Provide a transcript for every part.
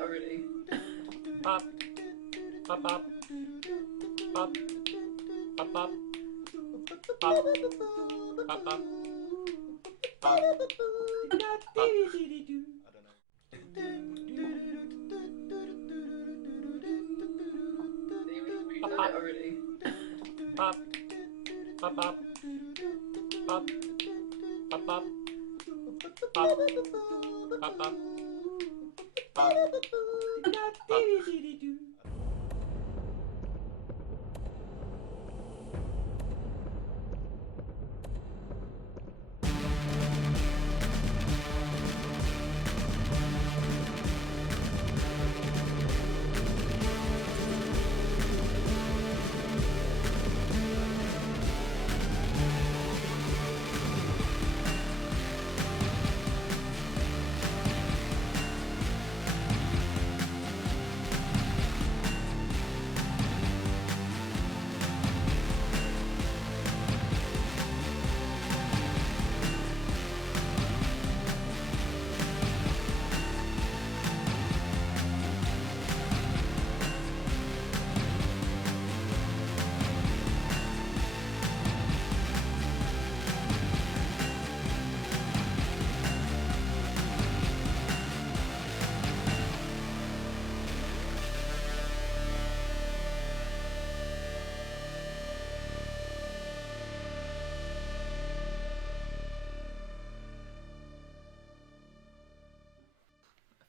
Already. Pop, pop, pop, pop, pop, pop, pop, pop, pop, pop, pop. Pop, Already. pop, pop, pop, pop, pop, pop, pop, pop, pop, pop, pop.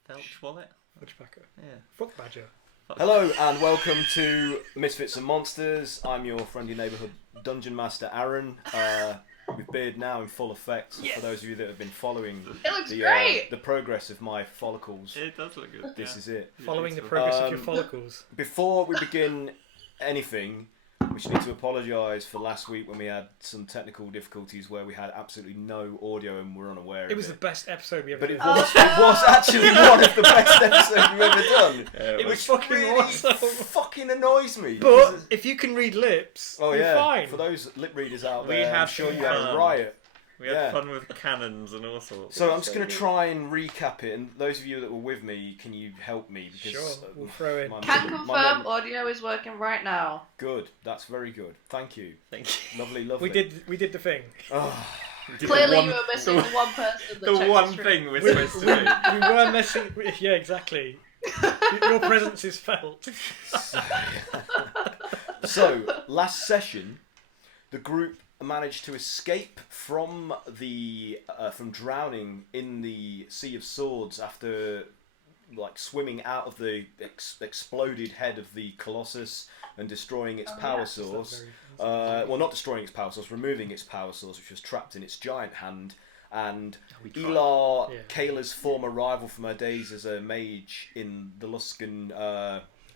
Felch wallet? Woodpecker. Yeah. Fuck badger. Hello and welcome to Misfits and Monsters. I'm your friendly neighbourhood dungeon master, Aaron. With beard now in full effect. Yes. For those of you that have been following It looks great. the progress of my follicles, It does look good. this is it. Following the Beautiful. progress of your follicles. Before we begin anything, we should need to apologise for last week when we had some technical difficulties where we had absolutely no audio and were unaware It of was the best episode we ever But did. it was actually one of the best episodes we've ever done. It was Which fucking really awesome. fucking annoys me. But if you can read lips, Oh you're yeah, fine. for those lip readers out We there, I'm had sure you had a fun. riot. We had Yeah. fun with cannons and all sorts. So I'm just going to try and recap it, and those of you that were with me, can you help me? Because Sure, we'll throw in. Can my confirm audio is working right now. Good, that's very good. Thank you. Thank you. Lovely, lovely. We did the thing. Oh, Clearly, one- you were missing the one person that The checks one stream. thing we're We, supposed to do. we were messing. Yeah, exactly. Your presence is felt. So last session, the group managed to escape from the from drowning in the Sea of Swords after like swimming out of the exploded head of the colossus and destroying its power source. Well, not destroying its power source, removing its power source, which was trapped in its giant hand. And Elar, Yeah. Kaeyla's former rival from her days as a mage in the Luskan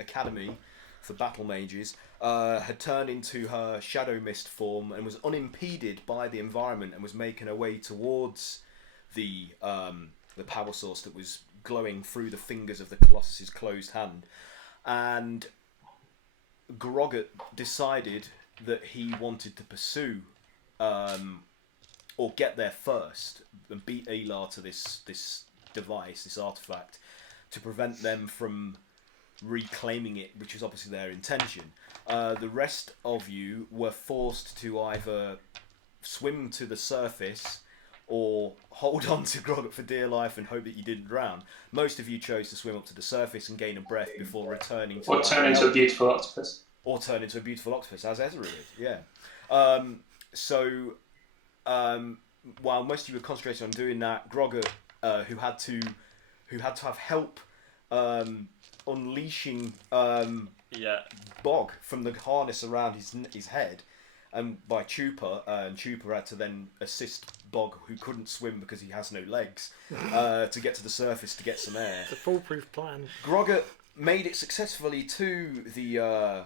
Academy for battle mages, had turned into her shadow mist form and was unimpeded by the environment and was making her way towards the power source that was glowing through the fingers of the Colossus's closed hand. And Grogurt decided that he wanted to pursue or get there first and beat Elar to this device, this artifact, to prevent them from reclaiming it, which was obviously their intention. The rest of you were forced to either swim to the surface or hold on to Grogurt for dear life and hope that you didn't drown. Most of you chose to swim up to the surface and gain a breath before returning to... Or turn into a beautiful octopus. Or turn into a beautiful octopus, as Ezra did, yeah. While most of you were concentrating on doing that, Grogurt, who had to have help unleashing Bog from the harness around his head, and by Chupa, and Chupa had to then assist Bog, who couldn't swim because he has no legs, to get to the surface to get some air. It's a foolproof plan. Grogurt made it successfully to the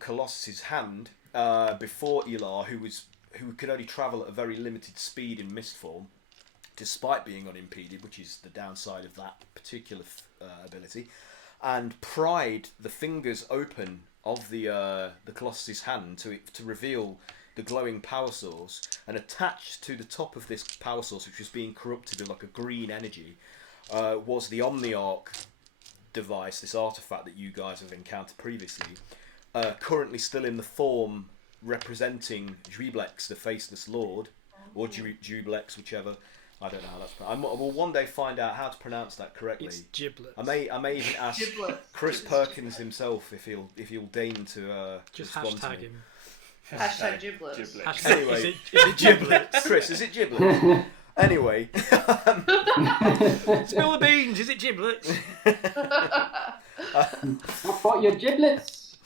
Colossus's hand before Elar, who could only travel at a very limited speed in mist form, despite being unimpeded, which is the downside of that particular ability, and pried the fingers open of the Colossus's hand to reveal the glowing power source, and attached to the top of this power source, which was being corrupted with like a green energy, was the Omniarch device, this artifact that you guys have encountered previously, currently still in the form representing Dweeblex, the Faceless Lord, or Dweeblex, whichever. I don't know how that's pronounced. I will one day find out how to pronounce that correctly. It's giblets. I may even ask Giblets. Chris Perkins himself if he'll deign to Just respond to hashtag me. him. Hashtag giblets. Hashtag, Anyway. is it giblets? Chris, is it giblets? Anyway, Spill the beans. Is it giblets? I've got your giblets.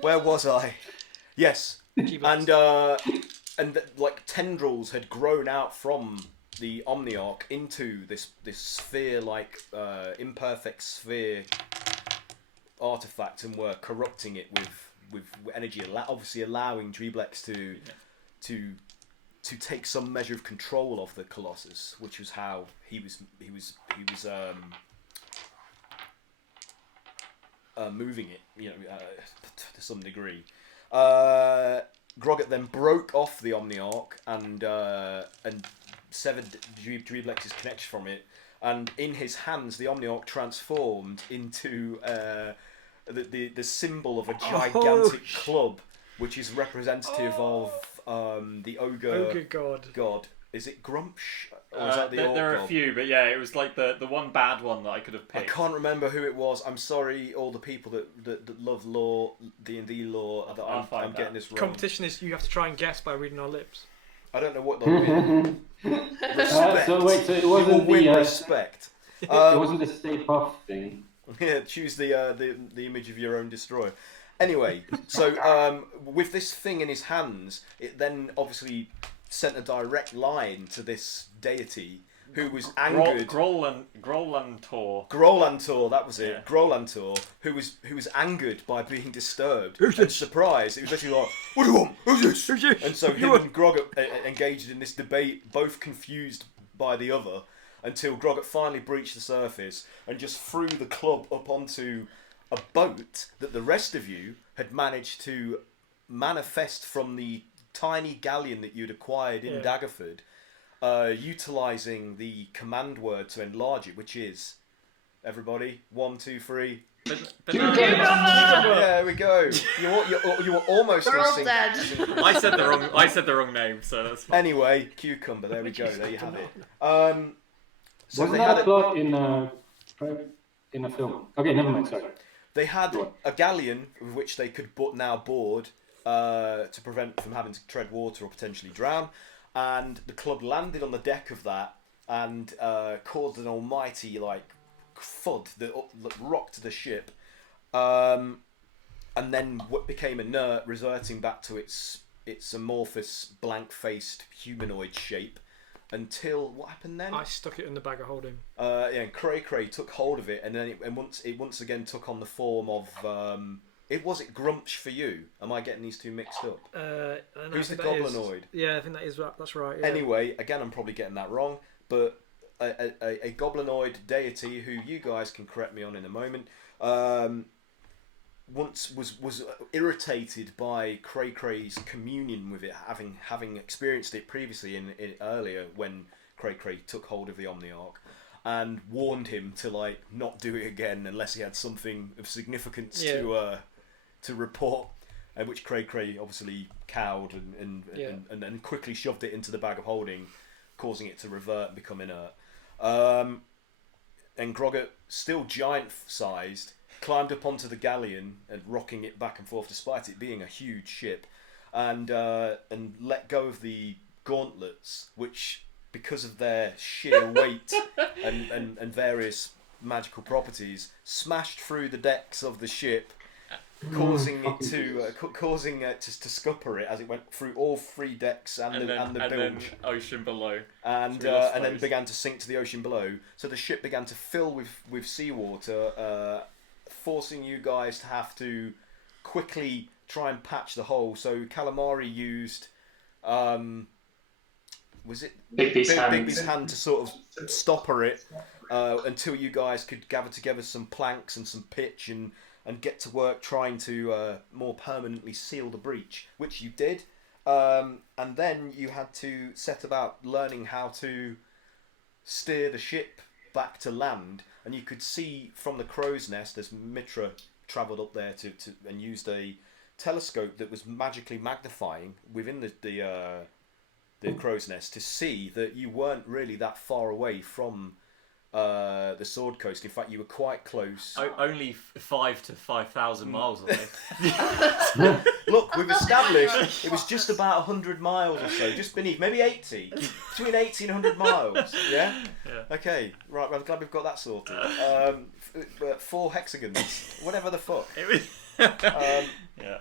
where was I? Yes, Giblets. and like tendrils had grown out from the Omniarch into this sphere, like imperfect sphere artifact, and were corrupting it with energy, obviously allowing Dweeblex to take some measure of control of the Colossus, which was how he was moving it, to some degree. Grogurt then broke off the Omniarch and severed Dweeblex's connection from it, and in his hands the Omniarch transformed into the symbol of a gigantic club, which is representative of the ogre god. Is it Grumsh? Or is that the there are orc a few, but yeah, it was like the one bad one that I could have god? I picked. can't remember who it was. I'm sorry, all the people that love lore, D&D lore, that I'm getting this wrong. Competition is you have to try and guess by reading our lips. I don't know what they'll win. Respect. So wait, so it You will wasn't win the respect. it wasn't the Stay Puft thing. Yeah, choose the image of your own destroyer. Anyway, so with this thing in his hands, it then obviously sent a direct line to this deity who was angered. Grolantor, that was it. Yeah. Grolantor, who was angered by being disturbed and surprised. It was literally like, "What do you want? Who's this?" Who's this? And so him and Grogurt engaged in this debate, both confused by the other, until Grogurt finally breached the surface and just threw the club up onto a boat that the rest of you had managed to manifest from the tiny galleon that you'd acquired in Daggerford, utilising the command word to enlarge it, which is, everybody, 1, 2, 3. There we go. You were almost We're in all sync. dead. I said the wrong name, so that's fine. Anyway, cucumber. There we go. There you have it. So Wasn't they that had a plot in a film? Okay, never mind. Sorry. They had a galleon with which they could now board to prevent from having to tread water or potentially drown. And the club landed on the deck of that and caused an almighty thud that rocked the ship, and then what became inert, reverting back to its amorphous, blank-faced humanoid shape. Until what happened then? I stuck it in the bag of holding. And Cray took hold of it, and then it once again took on the form of was it Grumsh for you? Am I getting these two mixed up? Who's the goblinoid? Yeah, I think that's right. Yeah. Anyway, again, I'm probably getting that wrong, but a goblinoid deity who you guys can correct me on in a moment. Once was irritated by Cray's communion with it, having experienced it previously in earlier when Cray took hold of the Omniarch, and warned him to not do it again unless he had something of significance to report, and which Cray obviously cowed and quickly shoved it into the bag of holding, causing it to revert and become inert. And Grogurt, still giant-sized, climbed up onto the galleon and rocking it back and forth despite it being a huge ship, and let go of the gauntlets, which, because of their sheer weight and various magical properties, smashed through the decks of the ship, causing it to scupper it as it went through all three decks and the bilge, ocean below, and then began to sink to the ocean below. So the ship began to fill with seawater, forcing you guys to have to quickly try and patch the hole. So Calamari used, was it Bigby's hand to sort of stopper it until you guys could gather together some planks and some pitch and and get to work trying to more permanently seal the breach, which you did. And then you had to set about learning how to steer the ship back to land. And you could see from the crow's nest as Mitra travelled up there and used a telescope that was magically magnifying within the crow's nest to see that you weren't really that far away from the Sword Coast. In fact, you were quite close. Only 5 to 5,000 miles away. Look, we've established it was just about 100 miles or so, just beneath, maybe 80, between 80 and 100 miles. Yeah. Okay. Right. I'm glad we've got that sorted. 4 hexagons, whatever the fuck. Yeah.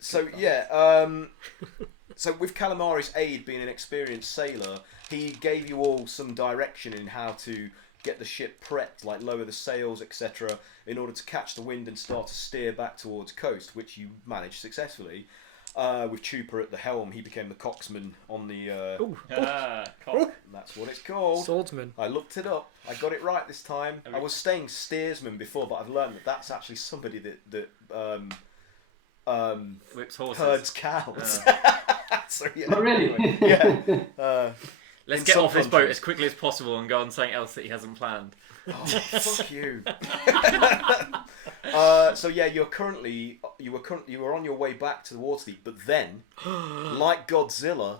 So yeah. So with Calamari's aid being an experienced sailor, he gave you all some direction in how to get the ship prepped, like lower the sails, etc., in order to catch the wind and start to steer back towards coast, which you managed successfully. With Chupa at the helm, he became the coxsman on the... Cock. That's what it's called. Swordsman. I looked it up. I got it right this time. I was saying steersman before, but I've learned that that's actually somebody that Whips horses. herds cows. So, yeah, Oh, really? anyway, yeah. Let's in get some off this boat countries. as quickly as possible and go on something else that he hasn't planned. Oh, fuck you. So yeah, you were on your way back to the Waterdeep, but then, like Godzilla,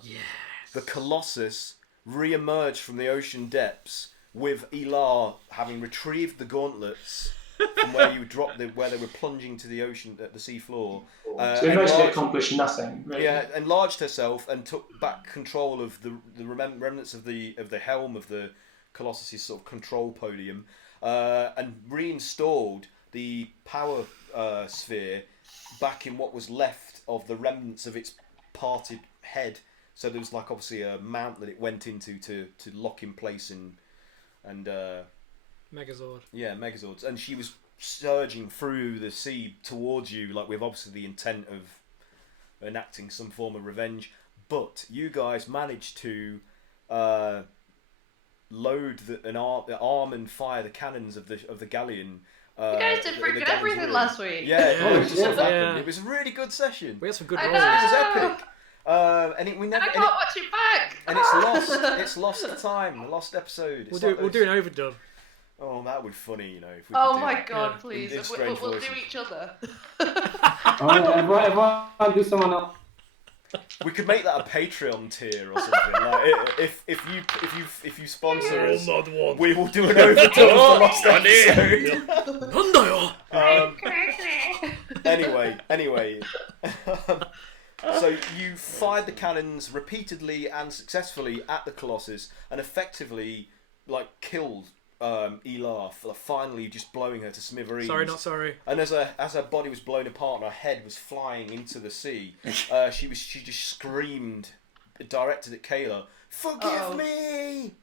the Colossus re-emerged from the ocean depths with Elar having retrieved the gauntlets from where you dropped where they were plunging to the ocean at the sea floor. So we mostly accomplished nothing. Really. Yeah, enlarged herself and took back control of the remnants of the helm of the Colossus' sort of control podium, and reinstalled the power sphere back in what was left of the remnants of its parted head. So there was like obviously a mount that it went into to lock in place and Megazord. yeah, Megazords, and she was surging through the sea towards you, like with obviously the intent of enacting some form of revenge. But you guys managed to load an arm and fire the cannons of the Galleon. You guys did freaking everything last week. Yeah, Yeah. loads of stuff Yeah. happened. It was a really good session. We had some good I rolls. It was know. epic. And we And never. I can't watch it back. And it's lost. It's lost the time. The lost episode. It's We'll like do those- an overdub. Oh, that would be funny, you know. If we Oh could do my that. god, Yeah. please. In We'll strange do voices. each other. Everyone do someone else. We could make that a Patreon tier or something. Like if you sponsor us, we will do an overdub of the lost episode. Anyway. So you fired the cannons repeatedly and successfully at the Colossus, and effectively, like, killed Elar, finally just blowing her to smithereens. Sorry, not sorry. And as her body was blown apart and her head was flying into the sea, she just screamed, directed at Kaeyla, "Forgive me!"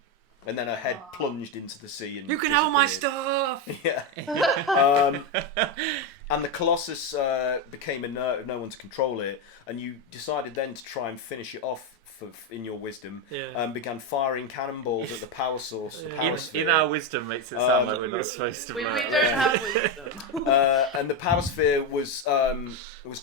And then her head plunged into the sea and You can have all my disappeared. stuff. Yeah. And the Colossus became inert, no one to control it, and you decided then to try and finish it off in your wisdom, Yeah. and began firing cannonballs at the power source, the power sphere. In our wisdom makes it sound like we're not supposed to. We murder. don't have wisdom. And the power sphere was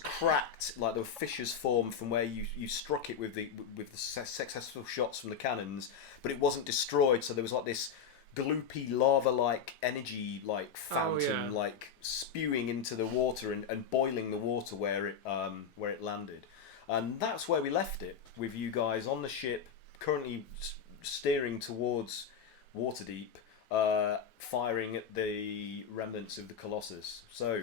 cracked, like there were fissures formed from where you struck it with the successful shots from the cannons, but it wasn't destroyed. So there was like this gloopy lava-like energy, like fountain, yeah. like spewing into the water and boiling the water where it landed, and that's where we left it with you guys on the ship, currently steering towards Waterdeep. Firing at the remnants of the Colossus. So,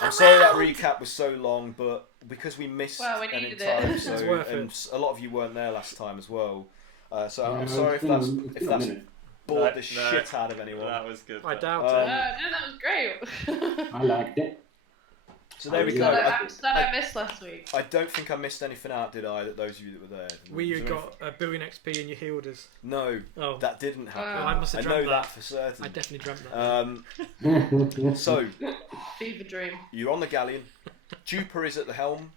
I'm sorry that recap was so long, but because we missed Well, we an needed entire it. episode, It's worth and a lot of you weren't there last time as well. So Yeah, I'm it's sorry if been- that's it's been a minute. bored the No, shit out of anyone. That was good. I doubt Um, it. No, that was great. I liked it. So there we So go. I missed last week. I don't think I missed anything out, did I? That those of you that were there. We Was there got a billion XP and you healed us. No, Oh, that didn't happen. I must have I dreamt know that. that for certain. I definitely dreamt that. So Fever dream. you're on the Galleon. Jupa is at the helm.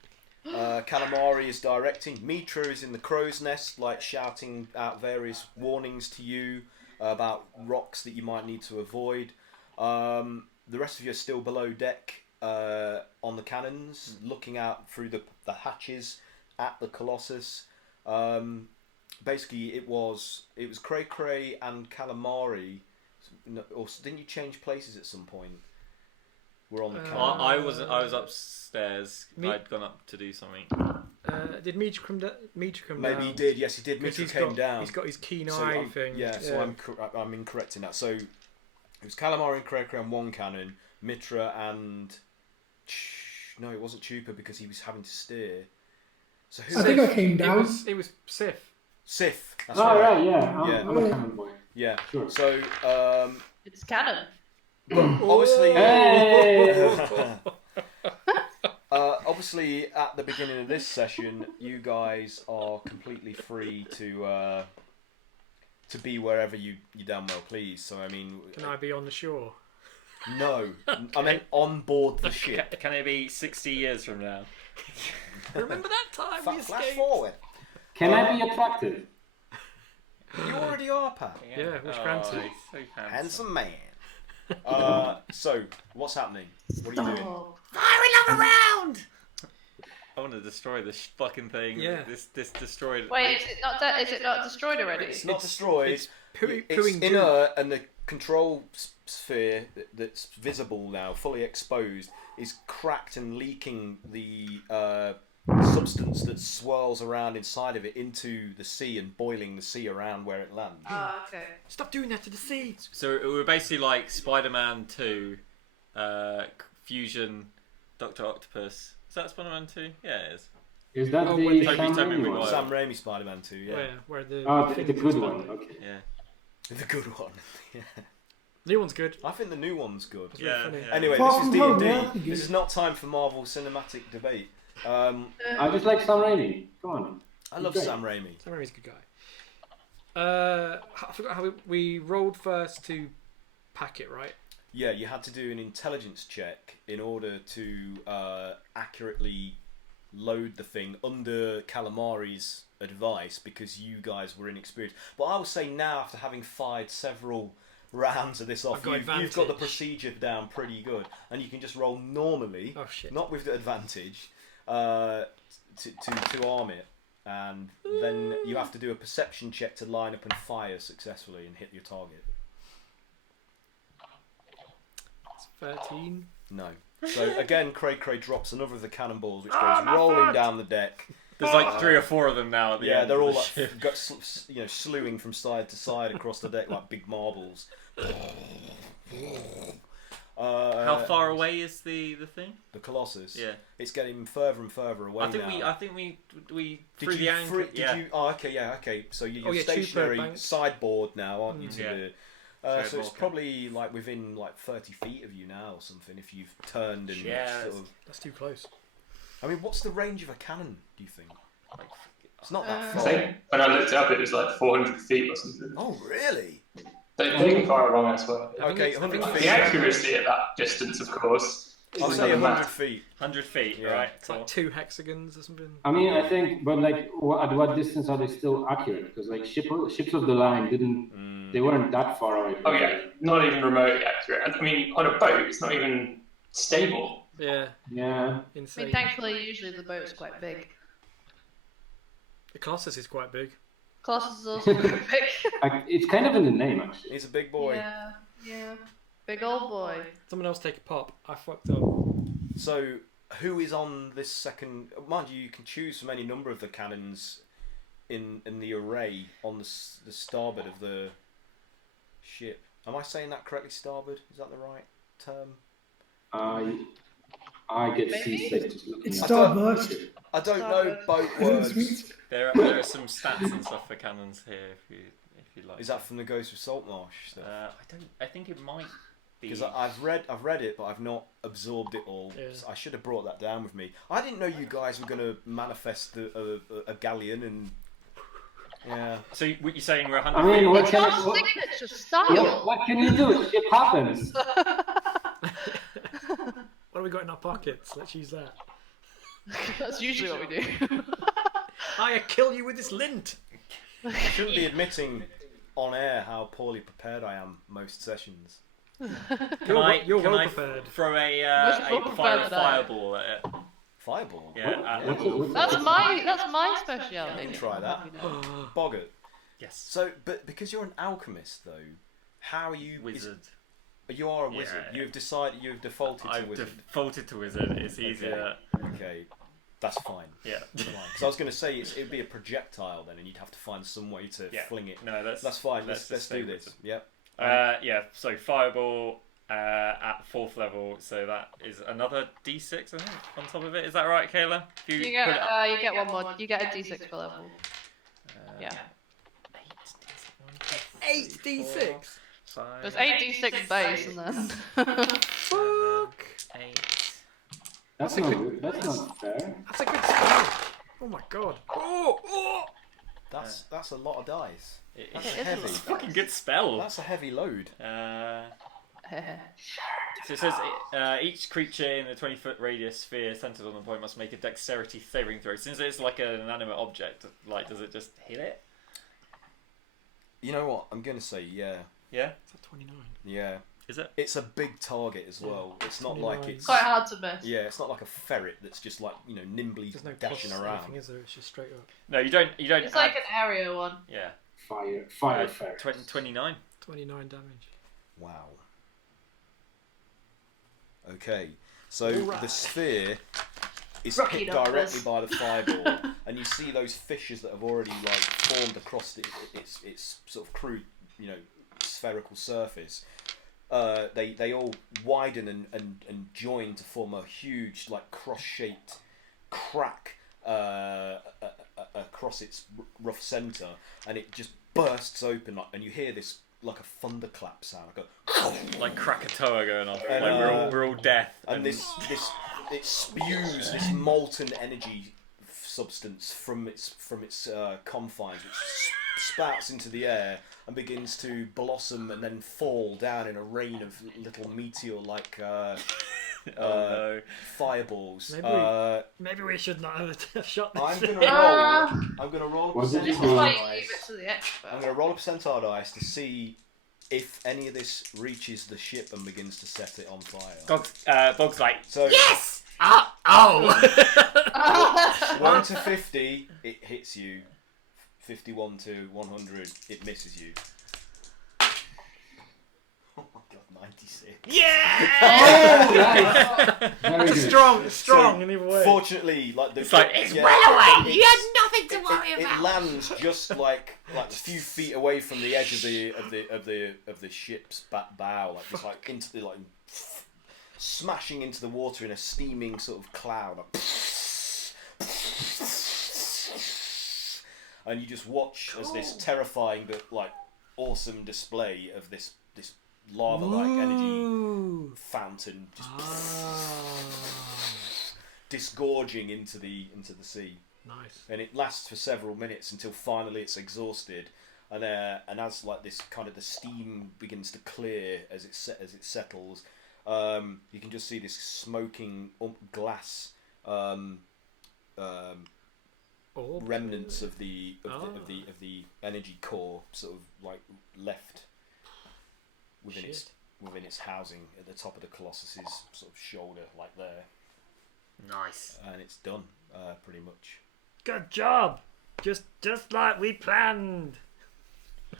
Calamari is directing. Mitra is in the crow's nest, like shouting out various warnings to you about rocks that you might need to avoid. the rest of you are still below deck on the cannons, looking out through the hatches at the Colossus. Basically, it was Cray Cray and Calamari. Or didn't you change places at some point? We're on the cannon. I was upstairs. I'd gone up to do something. Did Mitra come down? Maybe he did. Yes, he did. 'Cause Mitra came down. He's got his keen So eye thing. So I'm incorrect in that. So it was Calamari and Cray Cray on one cannon, Mitra and no, it wasn't Chupa because he was having to steer. So who? I think I came down. It was Sif. Sif. That's Oh, right. right, yeah. Yeah. I'm a cannon boy. Yeah. Sure. So It's canon. obviously. Hey! Obviously, at the beginning of this session, you guys are completely free to be wherever you damn well please. So I mean, Can I be on the shore? no, I meant on board the ship. Can it be 60 years from now? Remember that time we Flash escaped? forward. Can I be attractive? You already are, Pat. Yeah, which fancy? he's so handsome. Handsome man. So what's happening? What are you doing? Oh. I want to destroy this fucking thing. Yeah. This destroyed. Wait, is it not is it not destroyed already? It's not destroyed. It's It's pooing inert, and the control sphere that's visible now, fully exposed, is cracked and leaking the substance that swirls around inside of it into the sea and boiling the sea around where it lands. Ah, okay. Stop doing that to the sea. So we're basically like Spider-Man 2, Fusion, Doctor Octopus. Is that Spider-Man 2? Yeah, it is. Is that Oh, the when Sam Toby Raimi Maguire. one? Sam Raimi Spider-Man 2, yeah. Where the The good one. Okay. Yeah. The good one. Yeah. new one's good. I think the new one's good. It's really Yeah, funny. yeah. Anyway, Far this is From Home, D&D. yeah, good. This is not time for Marvel cinematic debate. I just like Sam Raimi. Come on. I love Great. Sam Raimi. Sam Raimi's a good guy. I forgot how we rolled first to pack it, right? Yeah, you had to do an intelligence check in order to accurately load the thing under Calamari's advice because you guys were inexperienced. But I will say now, after having fired several rounds of this off, I've got you've got the advantage. procedure down pretty good, and you can just roll normally, Oh shit. not with the advantage, to arm it. And then you have to do a perception check to line up and fire successfully and hit your target. It's 13. No. So again, Cray Cray drops another of the cannonballs, which goes rolling down the deck. There's like 3 or 4 of them now at the Yeah, end. they're of all the like ship. slewing from side to side across the deck like big marbles. How far away is the thing? The Colossus. Yeah. It's getting further and further away I think now. we Did through you the anchor. did you? Oh, okay, yeah, okay. So you're Oh, yeah, stationary Chupa bank. sideboard now, aren't you? To Yeah. the, Very so it's Vulcan. probably like within like 30 feet of you now or something. If you've turned and Yeah, sort of. That's too close. I mean, what's the range of a cannon? Do you think? Like, It's not that I far. think when I looked it up, it was like 400 feet or something. Oh, really? They can fire wrong, I swear. Okay, 100 feet. The accuracy at that distance, of course. I'll is say another 100 matter. feet. 100 feet, Yeah. right? It's like 2 hexagons or something. I mean, I think, but like, at what distance are they still accurate? Because like ships of the line they weren't that far away. Oh yeah, not even remotely accurate. I mean, on a boat, it's not even stable. Yeah, Yeah. I insane. mean, thankfully, usually the boat's quite big. The Colossus is quite big. Colossus is also quite big. It's kind of in the name, actually. He's a big boy. Yeah, yeah. Big old boy. Someone else take a pop. I fucked up. So, who is on this second? Mind you, you can choose from any number of the cannons in the array on the starboard of the ship. Am I saying that correctly? Starboard? Is that the right term? I get Maybe? seasick just looking It's at starburst. I don't know boat words. Sweet. There are some stats and stuff for cannons here if you like. Is that from the Ghost of Saltmarsh stuff? I think it might be. Because I've read it, but I've not absorbed it all. Yeah. So I should have brought that down with me. I didn't know you guys were going to manifest a Galleon and. Yeah. So what you're saying we're 100 I mean, feet? what can, Your what, signature style. what can you do? Shit happens. What have we got in our pockets? Let's use that. That's usually what we do. I kill you with this lint. I shouldn't be admitting on air how poorly prepared I am most sessions. You're can well I prepared. throw a well prepared for that. fireball at it? Fireball. Yeah, at What's level it- That's my I speciality. can try that. Boggart. Yes. So, but because you're an alchemist, though, how are you? Wizard. You are a wizard. Yeah. You've decided. You've defaulted to I've wizard. defaulted to wizard. It's easier. Okay, that's fine. Yeah. Because I was going to say it would be a projectile then, and you'd have to find some way to Yeah. fling it. No, That's fine. Let's just do stay this. wizard. Yep. Yeah. So fireball at 4th level. So that is another D6, I think, on top of it. Is that right, Kaeyla? If You put get it- you get one more. You get a D6 per level. Yeah. 8d6. There's 8d6 base and then. Fuck. 8. That's not fair. That's a good start. Oh my god. Oh. That's a lot of dice. That's It is a heavy. lot. Fucking good spell. That's a heavy load. So it says each creature in a 20-foot radius sphere centered on the point must make a dexterity saving throw. Since it's like an inanimate object, like does it just hit it? You know what? I'm going to say yeah. Yeah. Is that 29? Yeah. Is it? It's a big target as well. It's not like 29. it's. Quite hard to miss. Yeah, it's not like a ferret that's just like nimbly There's no dashing plus around. anything, is there? It's just straight up. No, you don't. You don't. It's like an area one. Yeah. Fire ferret. 29. 29 damage. Wow. Okay, so Alright. the sphere is Rocky hit numbers. directly by the fireball, and you see those fissures that have already like formed across its sort of crude, spherical surface. They all widen and join to form a huge like cross-shaped crack across its rough centre, and it just bursts open, and you hear this like a thunderclap sound, Like Krakatoa going off. And, like we're all death. and it spews this molten energy substance from its confines, which spouts into the air and begins to blossom and then fall down in a rain of little meteor-like fireballs. Maybe we should not have shot this. I'm gonna roll. Was it This is just why Nice. you leave it to the expert. I'm gonna roll a percentile dice to see if any of this reaches the ship and begins to set it on fire. Bog's like, So yes! Oh! 1 to 50, it hits you. 51 to 100, it misses you. Oh my god, 96. Yeah! Oh, nice. Very good. Strong in either way. Fortunately, like It's like, it's yeah, well away! it- You had nothing to worry it about! lands just like a few feet away from the edge of the ship's bow, like just like into the smashing into the water in a steaming sort of cloud. And you just watch as this terrifying but like awesome display of this lava-like energy Ooh. fountain just Ah. disgorging into the sea. Nice. And it lasts for several minutes until finally it's exhausted, and as like this kind of the steam begins to clear as it settles, you can just see this smoking glass Orb. remnants of the energy core sort of like left within its housing at the top of the Colossus's sort of shoulder, like there, Nice. and it's done pretty much. Good job. Just like we planned.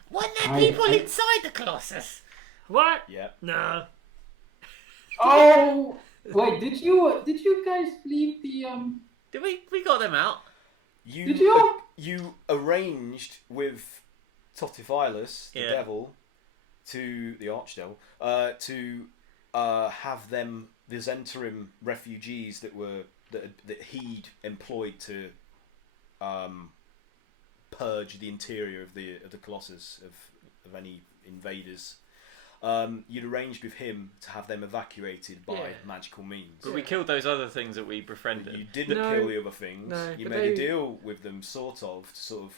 Weren't there I- people I- inside the Colossus? What? Yeah. No. Oh, wait! Did you guys leave the Did we got them out? Did you? You arranged with Totiphilus, the Yeah. devil, the archdevil, to have them, the Zentarim refugees that he'd employed to purge the interior of the Colossus of any invaders. You'd arranged with him to have them evacuated by Yeah. magical means. But we killed those other things that we befriended. You didn't No. kill the other things. No, You but made a they- deal with them, sort of,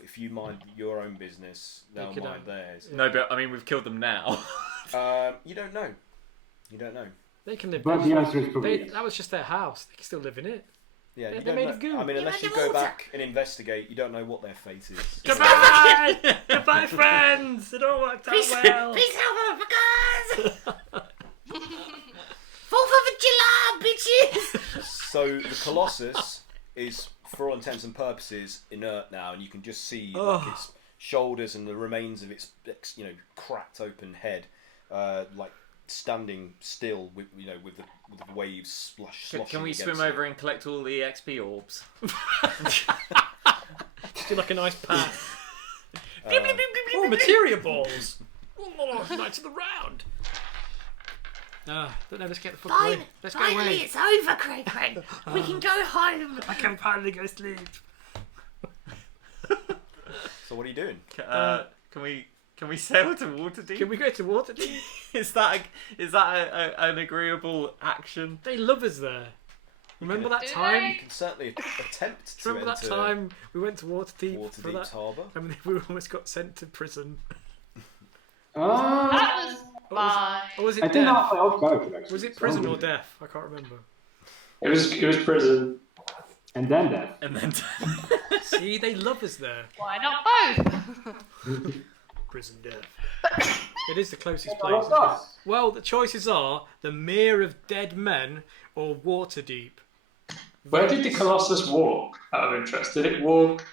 if you mind your own business, they'll could, mind theirs. No, but I mean we've killed them now. You don't know. You don't know. They can live. But the answer is probably They, yes. that was just their house. They can still live in it. Yeah, They're you don't made know. of goo. I mean, unless you made go of water. back and investigate, you don't know what their fate is. Goodbye. Goodbye, friends. It all worked out well. Peace out, motherfuckers! So the colossus is, for all intents and purposes, inert now, and you can just see like its shoulders and the remains of its, cracked open head, like standing still with with the waves sloshing Can we against swim it. over and collect all the XP orbs? Just do like a nice path. Uh, Oh, materia balls! Oh, Knights of the Round! Don't let us get the fuck away. Let's go away. It's over, Cray Cray. We can go home. I can finally go sleep. So what are you doing? Can we sail to Waterdeep? Can we go to Waterdeep? Is that an agreeable action? They love us there. Remember that time? You can certainly attempt to Remember that enter time we went to Waterdeep for Waterdeep's that? harbour. I mean, we almost got sent to prison. That was fine. Or was it I think death? I'll play off character, actually. Was it prison or death? I can't remember. It was prison. And then death. And then See, they love us there. Why not both? Prison death. It is the closest Well, place. what's isn't it? us? Well, the choices are the Mere of Dead Men or Waterdeep. Where did the Colossus walk, out of interest? Did it walk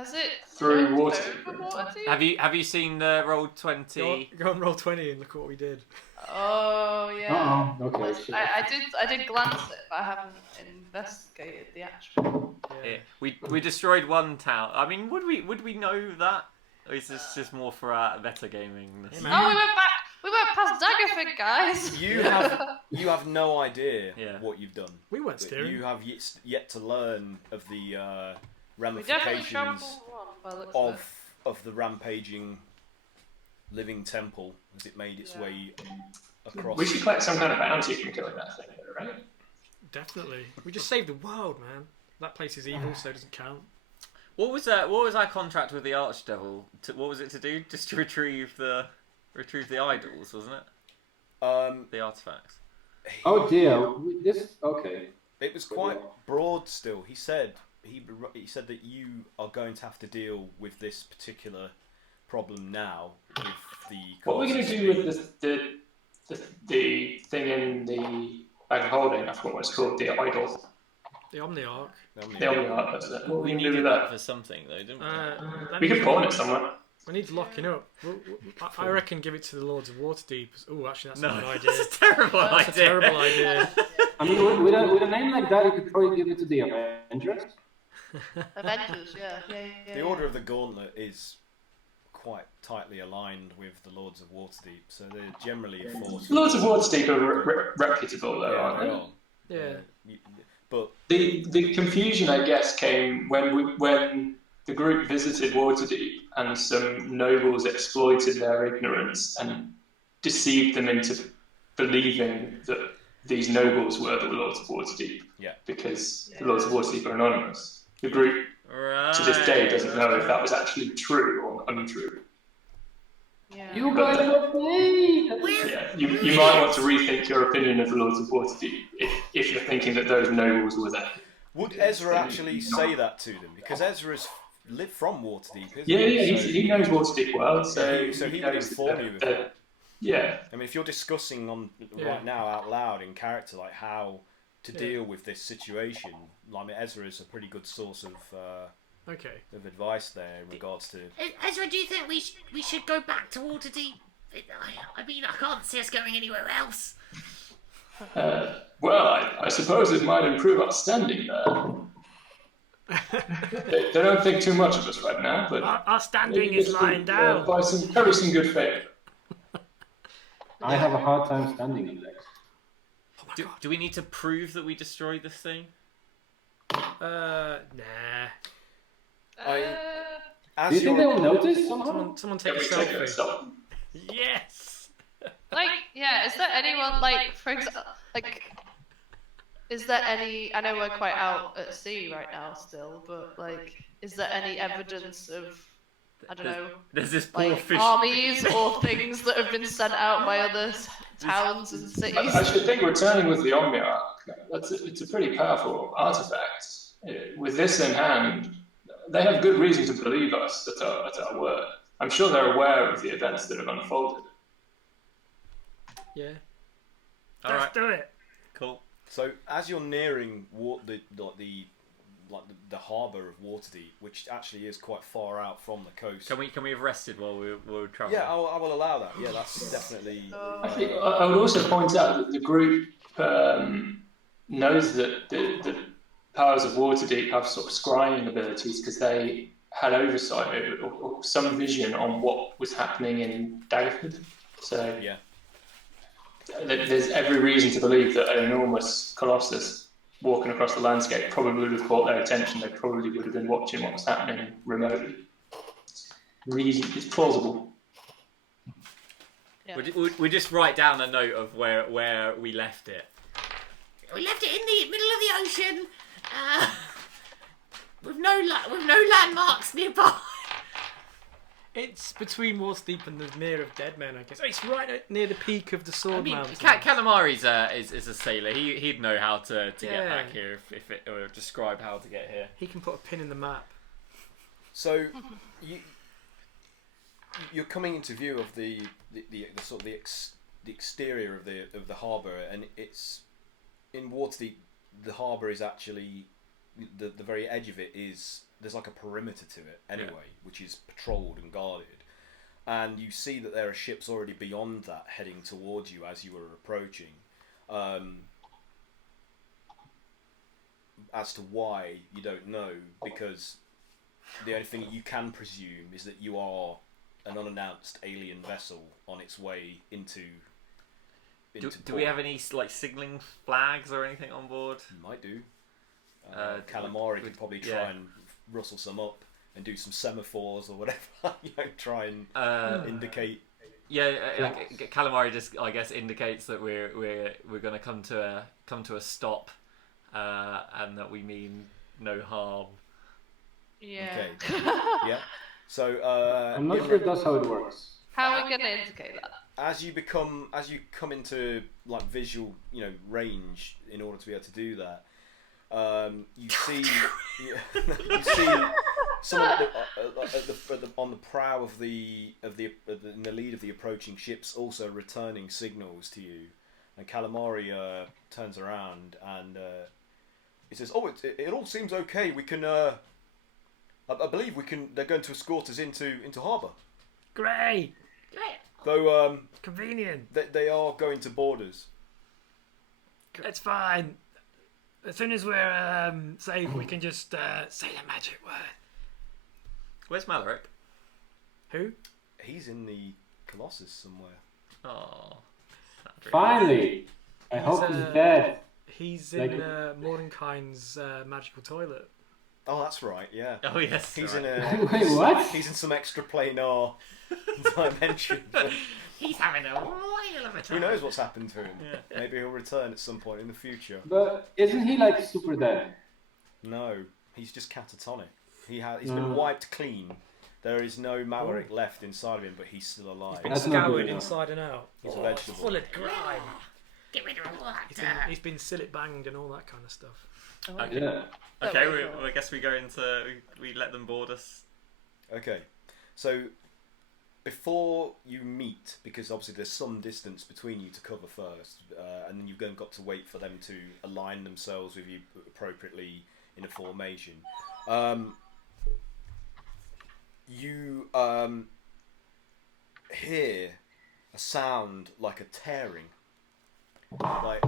Is it through over Waterdeep? Waterdeep? have you seen the roll 20? Go on, roll 20 and look what we did. Oh yeah. Okay. Shit. I did glance at it, but I haven't investigated the actual. Yeah. We destroyed one town. I mean, would we know that? Or is this just more for our metagaming? Hey, Oh, man. we went past Daggerford, guys. You have no idea Yeah. what you've done. We weren't steering. You have yet to learn of the We definitely ramifications trampled one by the looks of it. of the rampaging living temple as it made its way across. We should collect some kind of bounty from killing that thing, right? Definitely. We just saved the world, man. That place is evil, so it doesn't count. What was our contract with the Archdevil? What was it to do? Just to retrieve the idols, wasn't it? The artifacts. Oh dear. Okay. It was quite broad still. He said that you are going to have to deal with this particular problem now with the. What are we going to do with the thing in the bag of holding? I forgot what it's called. The idol. The Omniarch. The Omniarch, that's it. What are we going to do with that that? for something though, didn't we? We could pawn it somewhere. We need locking up. I reckon give it to the Lords of Waterdeep. Oh, actually, that's No, not an idea. that's a terrible idea. That's a terrible idea. I mean, with a name like that, you could probably give it to the Avengers. Avengers, yeah. The Order of the Gauntlet is quite tightly aligned with the Lords of Waterdeep, so they're generally a force. Lords of Waterdeep are reputable, though, Yeah, aren't they they? are. Yeah. But The confusion, I guess, came when the group visited Waterdeep and some nobles exploited their ignorance and deceived them into believing that these nobles were the Lords of Waterdeep. Yeah. Because the Lords of Waterdeep are anonymous. The group to this day doesn't know if that was actually true or untrue. Yeah. You guys are me. Yeah, you might want to rethink your opinion of the Lords of Waterdeep if you're thinking that those nobles were there. would Ezra actually say that to them? Because Ezra's lived from Waterdeep, isn't Yeah, he? he knows Waterdeep well, so So he would knows inform you of that. Yeah, I mean, if you're discussing right now out loud in character, like how to deal with this situation, like I mean, Ezra is a pretty good source of advice there in regards to. Ezra, do you think we should go back to Waterdeep? I mean, I can't see us going anywhere else. well, I suppose it might improve our standing there. They don't think too much of us right now, but Our standing is lying down. Carry some good favour. I have a hard time standing in Lex. Do we need to prove that we destroyed this thing? Nah. Do you think they'll notice somehow? Someone take a Can we take a selfie. selfie? Yes. Like, yeah, is there anyone, like, for example, like, is there any, I know we're quite out at sea right now still, but, like, is there any evidence of, I don't know, There's this poor like, fish. armies or things that have been sent out by other towns and cities? I should think returning with the Omniarch, it's a pretty powerful artifact. With this in hand, they have good reason to believe us at our word. I'm sure they're aware of the events that have unfolded. Yeah. All Let's right, do it. cool. So as you're nearing the harbour of Waterdeep, which actually is quite far out from the coast. Can we have rested while we were travelling? Yeah, I will allow that. Yeah, that's definitely. I think I would also point out that the group knows that the powers of Waterdeep have sort of scrying abilities because they had oversight or some vision on what was happening in Daggerford. So yeah, there's every reason to believe that an enormous colossus walking across the landscape probably would have caught their attention. They probably would have been watching what was happening remotely. It's plausible. Yeah. We just write down a note of where we left it. We left it in the middle of the ocean, with no landmarks nearby. It's between Waterdeep and the Mere of Dead Men, I guess. It's right near the peak of the Sword I mean, Mountains. Calamari's is a sailor. He'd know how to get Yeah. back here if it or describe how to get here. He can put a pin in the map. So you're coming into view of the sort of the exterior of the harbour, and it's in Waterdeep. The harbour is actually the very edge of it is. There's like a perimeter to it anyway, which is patrolled and guarded, and you see that there are ships already beyond that heading towards you as you were approaching. As to why, you don't know, because the only thing you can presume is that you are an unannounced alien vessel on its way into Do port. we have any like signalling flags or anything on board? You might do. Calamari could probably try and rustle some up and do some semaphores or whatever. Try and indicate. Calamari just I guess indicates that we're going to come to a stop, and that we mean no harm. Yeah. Okay. Yeah. So I'm not sure if that's how it works. How are we going to indicate that? as you come into like visual range in order to be able to do that, you see some on the prow of in the lead of the approaching ships also returning signals to you, and Calamari turns around and he says, "Oh, it all seems okay. We can I believe we can. They're going to escort us into harbour. Great. Though Convenient. they are going to board us. It's fine. As soon as we're safe, we can just say the magic word. Where's Malaric? Who? He's in the Colossus somewhere. Oh. Finally! I hope he's dead. He's in Mordenkind's magical toilet. Oh, that's right. Yeah. Oh yes. He's right. Wait, what? He's in some extra planar dimension. He's having a whale of a time. Who knows what's happened to him? Yeah. Maybe he'll return at some point in the future. But isn't he like super dead? No, he's just catatonic. He's been wiped clean. There is no Malaric left inside of him, but he's still alive. Been That's not scoured good enough. inside and out. He's a vegetable. Full of grime. Get rid of all that. He's been sillet banged and all that kind of stuff. Okay. Yeah. Okay, I guess we go into we let them board us. Okay, so before you meet, because obviously there's some distance between you to cover first, and then you've got to wait for them to align themselves with you appropriately in a formation. You hear a sound like a tearing, but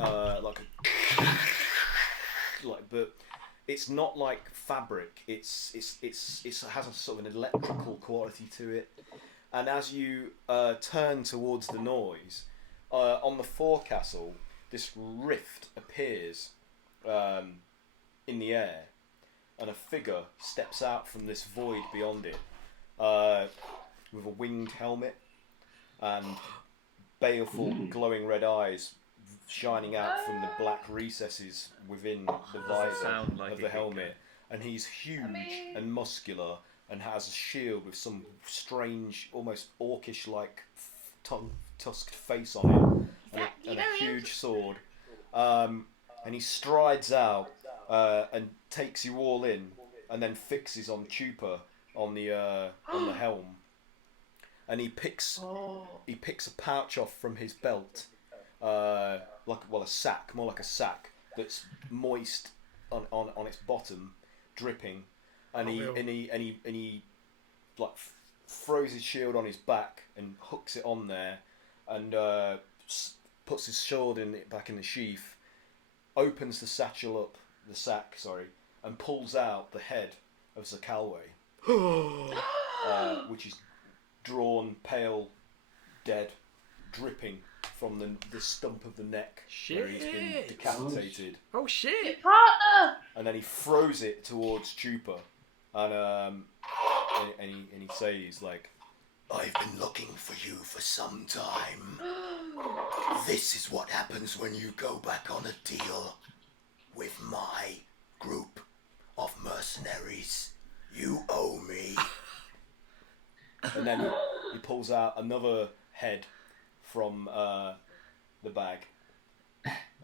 it's not like fabric. It has a sort of an electrical quality to it. And as you turn towards the noise, on the forecastle, this rift appears in the air, and a figure steps out from this void beyond it, with a winged helmet and baleful, glowing red eyes shining out from the black recesses within the visor of the helmet. And he's huge and muscular and has a shield with some strange, almost orcish-like tusked face on it, and a huge sword. And he strides out and takes you all in, and then fixes on Chupa on the helm. And he picks a pouch off from his belt, a sack, more like a sack, that's moist on its bottom, dripping, and he like throws his shield on his back and hooks it on there, and puts his sword back in the sheath, opens the sack, and pulls out the head of Zakalwe, which is drawn, pale, dead, dripping from the stump of the neck where he's been decapitated. Oh shit! Partner! And then he throws it towards Chupa, and he says like, "I've been looking for you for some time. This is what happens when you go back on a deal with my group of mercenaries. You owe me." And then he pulls out another head from the bag,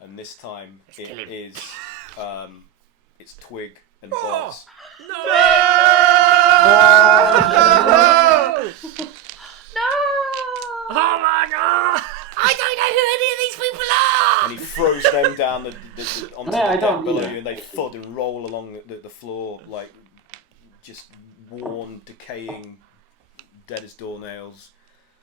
and this time it's Twig and Buzz. No! Oh my god! I don't know who any of these people are! And he throws them down onto the deck below you, and they thud and roll along the floor like just worn, decaying, dead as doornails.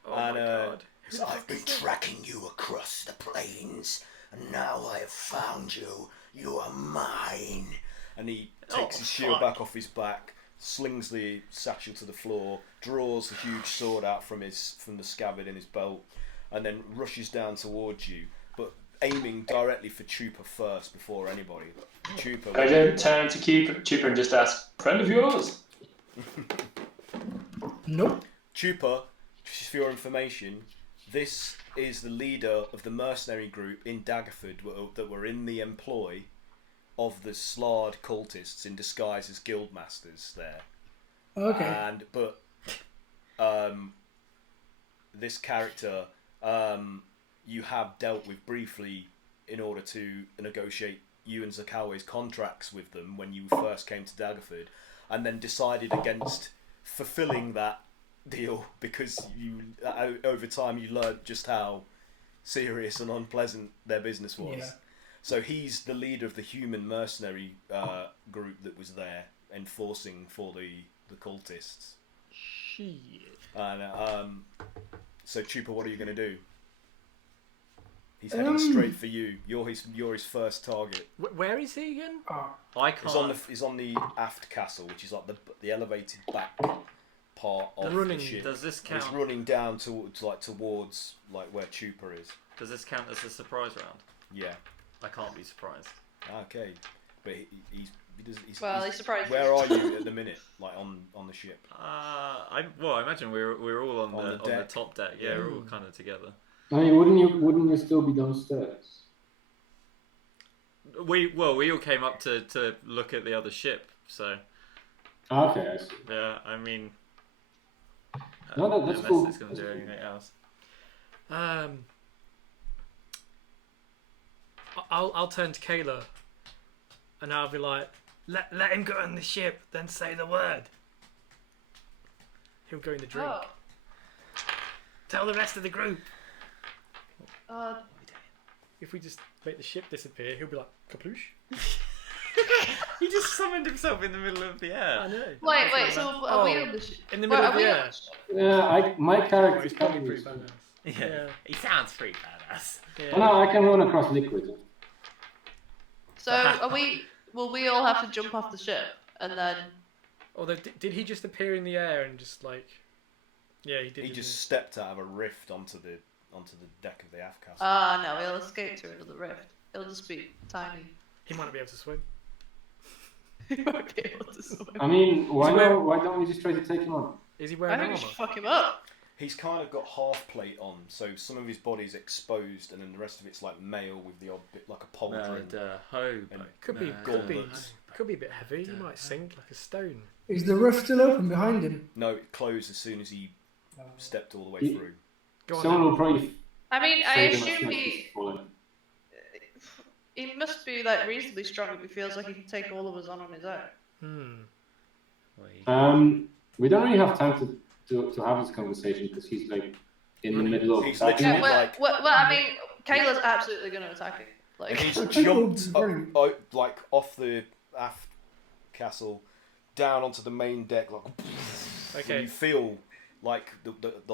Oh my god. So I've been tracking you across the plains, and now I have found you. You are mine. And he takes his shield back off his back, slings the satchel to the floor, draws the huge sword out from the scabbard in his belt, and then rushes down towards you, but aiming directly for Chupa first before anybody. Chupa. I don't turn to Chupa and just ask, "Friend of yours?" Nope. Chupa, just for your information, this is the leader of the mercenary group in Daggerford that were in the employ of the Slard cultists in disguise as guildmasters there. Okay. But this character you have dealt with briefly in order to negotiate you and Zakalwe's contracts with them when you first came to Daggerford, and then decided against fulfilling that deal because over time you learned just how serious and unpleasant their business was. Yeah. So he's the leader of the human mercenary group that was there enforcing for the cultists. Shit. And so Chupa, what are you going to do? He's heading straight for you. You're his first target. Where is he again? I can't. He's on the aft castle, which is like the elevated back part of the ship. Does this count? He's running down towards where Chupa is. Does this count as a surprise round? Yeah. I can't be surprised. Okay, but he's surprised. Where are you at the minute? Like on the ship? I imagine we're all on the top deck. Yeah, we're all kind of together. I mean, wouldn't you still be downstairs? We all came up to look at the other ship. So. Okay, I see. Yeah, I mean. No, that's unless cool. it's going to do anything else. I'll turn to Kaeyla, and I'll be like, let him go on the ship, then say the word. He'll go in the drink. Oh. Tell the rest of the group. Uh, If we just make the ship disappear, he'll be like, kaploosh. He just summoned himself in the middle of the air. I know. wait, so are we on the ship? In the middle of the air. Yeah, my character is probably probably. pretty badass. Yeah. He sounds pretty badass. Yeah. Oh, no, I can run across liquid. So will we all have to jump off the ship and then? Although, did he just appear in the air and just like? Yeah, he did. He just stepped out of a rift onto the deck of the aft castle. No, he'll escape through another rift. He'll just be tiny. He might not be able to swim. He won't be able to swim. I mean, why don't we just try to take him on? Is he I wearing think we armor? should fuck him up. He's kind of got half plate on, so some of his body's exposed, and then the rest of it's like mail with the odd bit like a pauldron. Could be a bit heavy. He might sink like a stone. Is the rift still open behind him? No, it closed as soon as he stepped all the way through. Go on. Someone Then. will probably. I mean, I save him as assume soon as he's fallen. he must be like reasonably strong if he feels like he can take all of us on his own. We don't really have time to have this conversation because he's like in the middle of. He's attacking literally me. Well, I mean, Kayla's absolutely going to attack him. Like, And he's Oh, jumped brilliant. like off the aft castle down onto the main deck. Like, Okay. and you feel like the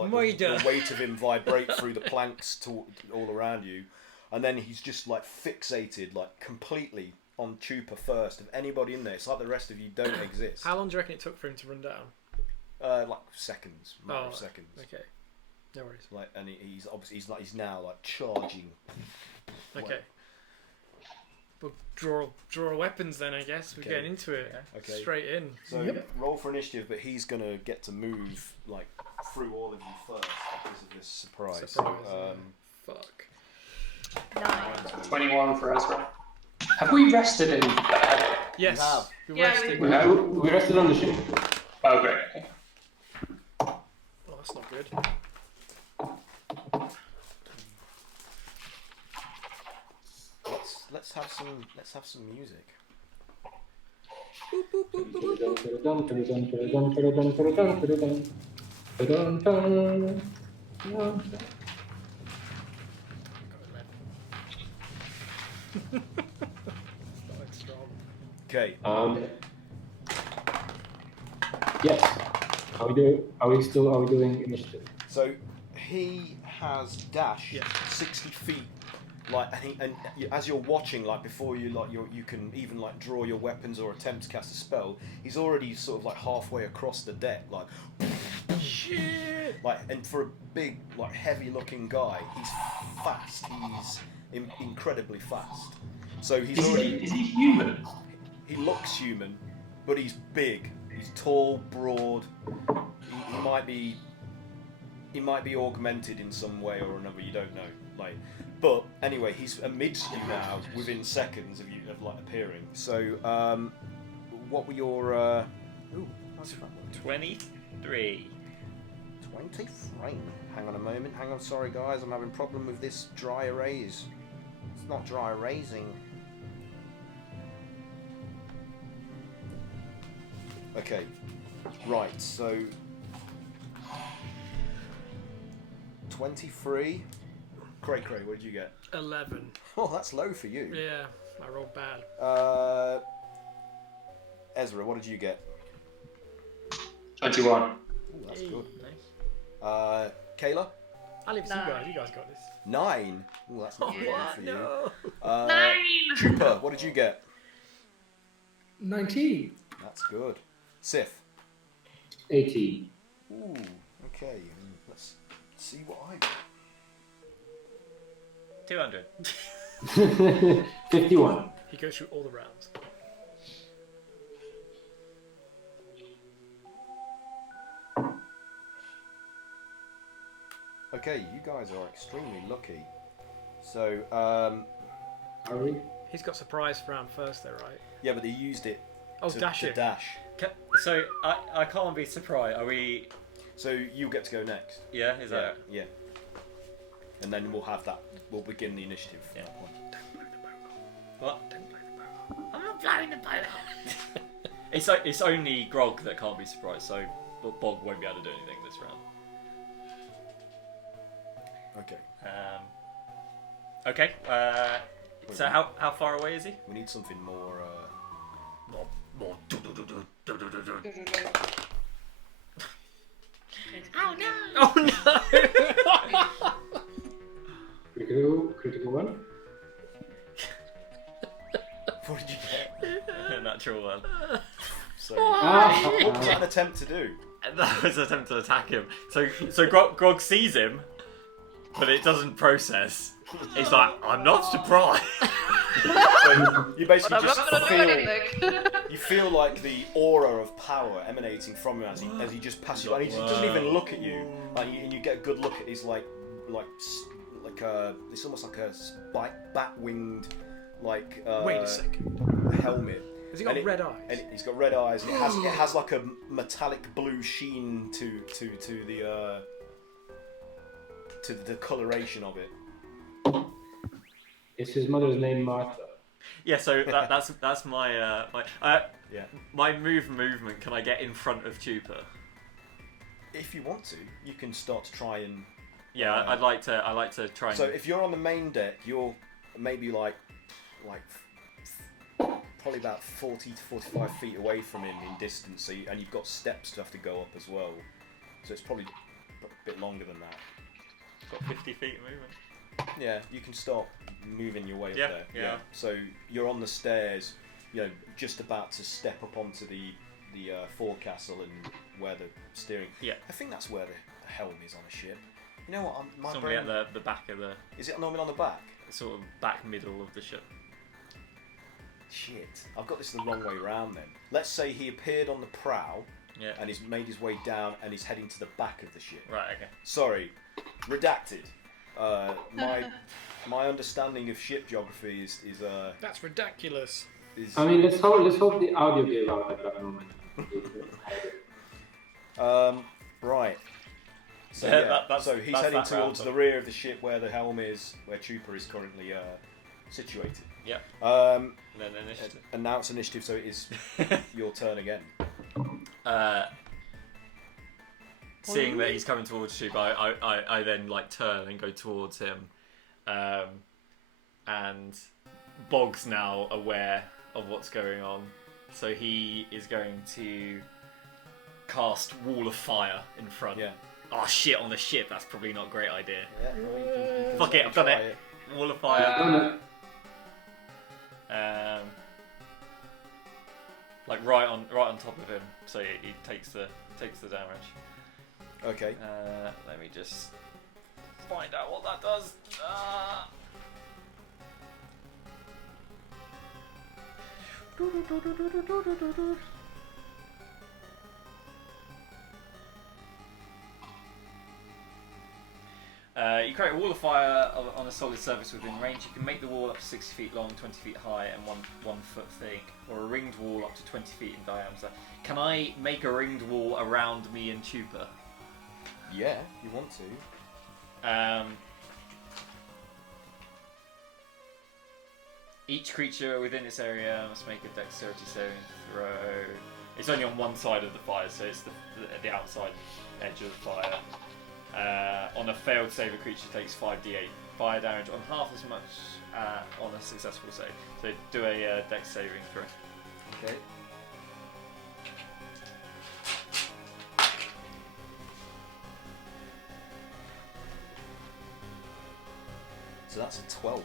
weight of him vibrate through the planks all around you, and then he's just like fixated like completely on Chupa first of anybody in there. It's like the rest of you don't exist. How long do you reckon it took for him to run down? Like seconds, matter of seconds. Okay. No worries. Like, and he's obviously he's now like charging. Okay. We'll draw weapons then, I guess. We're getting into it. Okay. Straight in. So roll for initiative, but he's gonna get to move like through all of you first because of this surprise. Fuck. 9. 21 for Ezra. Have we rested in bed? Yes. We We Yeah, rested. We rested on the ship. Oh, great. Okay. Oh, that's not good. Let's have some music. Starting strong. Okay. Yes. Are we doing initiative? So he has dash Yeah. 60 feet, like, and as you're watching, like before you you can even like draw your weapons or attempt to cast a spell. He's already sort of like halfway across the deck, like. Shit! Like, and for a big, like, heavy-looking guy, he's fast. He's incredibly fast. So he's already. Is he human? He looks human, but he's big. He's tall, broad. He might be augmented in some way or another. You don't know. Like, but anyway, he's amidst you now within seconds of you like appearing. So, what were your? Ooh, that's fun. 23. 20 frame. Hang on a moment. Hang on. Sorry, guys. I'm having a problem with this dry erase. It's not dry erasing. Okay. Right. So 23. Cray, what did you get? 11. Oh, that's low for you. Yeah, I rolled bad. Ezra, what did you get? 21. Ooh, that's good. Nice. Kaeyla? I'll leave it to you 9. guys. You guys got this. 9. Ooh, that's not good for you. No. 9! Chupa, what did you get? 19. That's good. Sif? 18. Ooh, okay. Let's see what I got. 200. 51. He goes through all the rounds. Okay, you guys are extremely lucky. So, Are we? He's got surprise round first though, right? yeah, but they used it Oh, to dashing. dash. So I can't be surprised. Are we? So you get to go next. Yeah, is that? Yeah. And then we'll have that. We'll begin the initiative. From Yeah. that point. What? I'm not blowing the boat up. It's only Grog that can't be surprised. So Bog won't be able to do anything this round. Okay. Okay. So how far away is he? We need something more. More. Oh no! Oh no! Critical one. What did you get? A natural one. So, what was that an attempt to do? That was an attempt to attack him. So Grog sees him, but it doesn't process. He's like, I'm not surprised. So you basically I'm just not gonna do anything. you feel like the aura of power emanating from him as he just passes you, and he just doesn't even look at you. Like, and you get a good look at his it's almost like a bat-winged Wait a second. helmet. Has he got red eyes? And he's got red eyes. And it has like a metallic blue sheen to the coloration of it. Is his mother's name Martha? Yeah. So that's my Yeah. my movement. Can I get in front of Chupa? If you want to, you can start to try and. Yeah, I'd like to try. And... So if you're on the main deck, you're maybe like probably about 40 to 45 feet away from him in distance. So and you've got steps to have to go up as well. So it's probably a bit longer than that. Got 50 feet of movement. Yeah, you can start moving your way up there. Yeah. So you're on the stairs, just about to step up onto the forecastle and where the steering. Yeah. I think that's where the helm is on a ship. You know what? My Somebody brain... at the back of the. Is it normally on the back? Sort of back middle of the ship. Shit, I've got this the wrong way round then. Let's say he appeared on the prow. Yeah. And he's made his way down and he's heading to the back of the ship. Right. Okay. Sorry, redacted. My understanding of ship geography is That's ridiculous. I mean, let's hope the audio gave out at that moment. Right. So, so he's heading towards the rear of the ship where the helm is, where Trooper is currently situated. Yeah. And then initiative. Announce initiative, so it is your turn again. Seeing that he's coming towards Shub, I then turn and go towards him, and Bog's now aware of what's going on, so he is going to cast Wall of Fire in front. Yeah. Oh shit! On the ship, that's probably not a great idea. Yeah, well, you can Fuck it, I've done it. Wall of Fire. Right on top of him, so he takes the damage. Okay. Let me just find out what that does. You create a wall of fire on a solid surface within range. You can make the wall up to 60 feet long, 20 feet high, and one foot thick, or a ringed wall up to 20 feet in diameter. Can I make a ringed wall around me and Tupa? Yeah, you want to. Each creature within its area must make a dexterity saving throw. It's only on one side of the fire, so it's the outside edge of the fire. On a failed save, a creature takes 5d8 fire damage on half as much on a successful save. So do a dex saving throw. Okay. So that's a 12.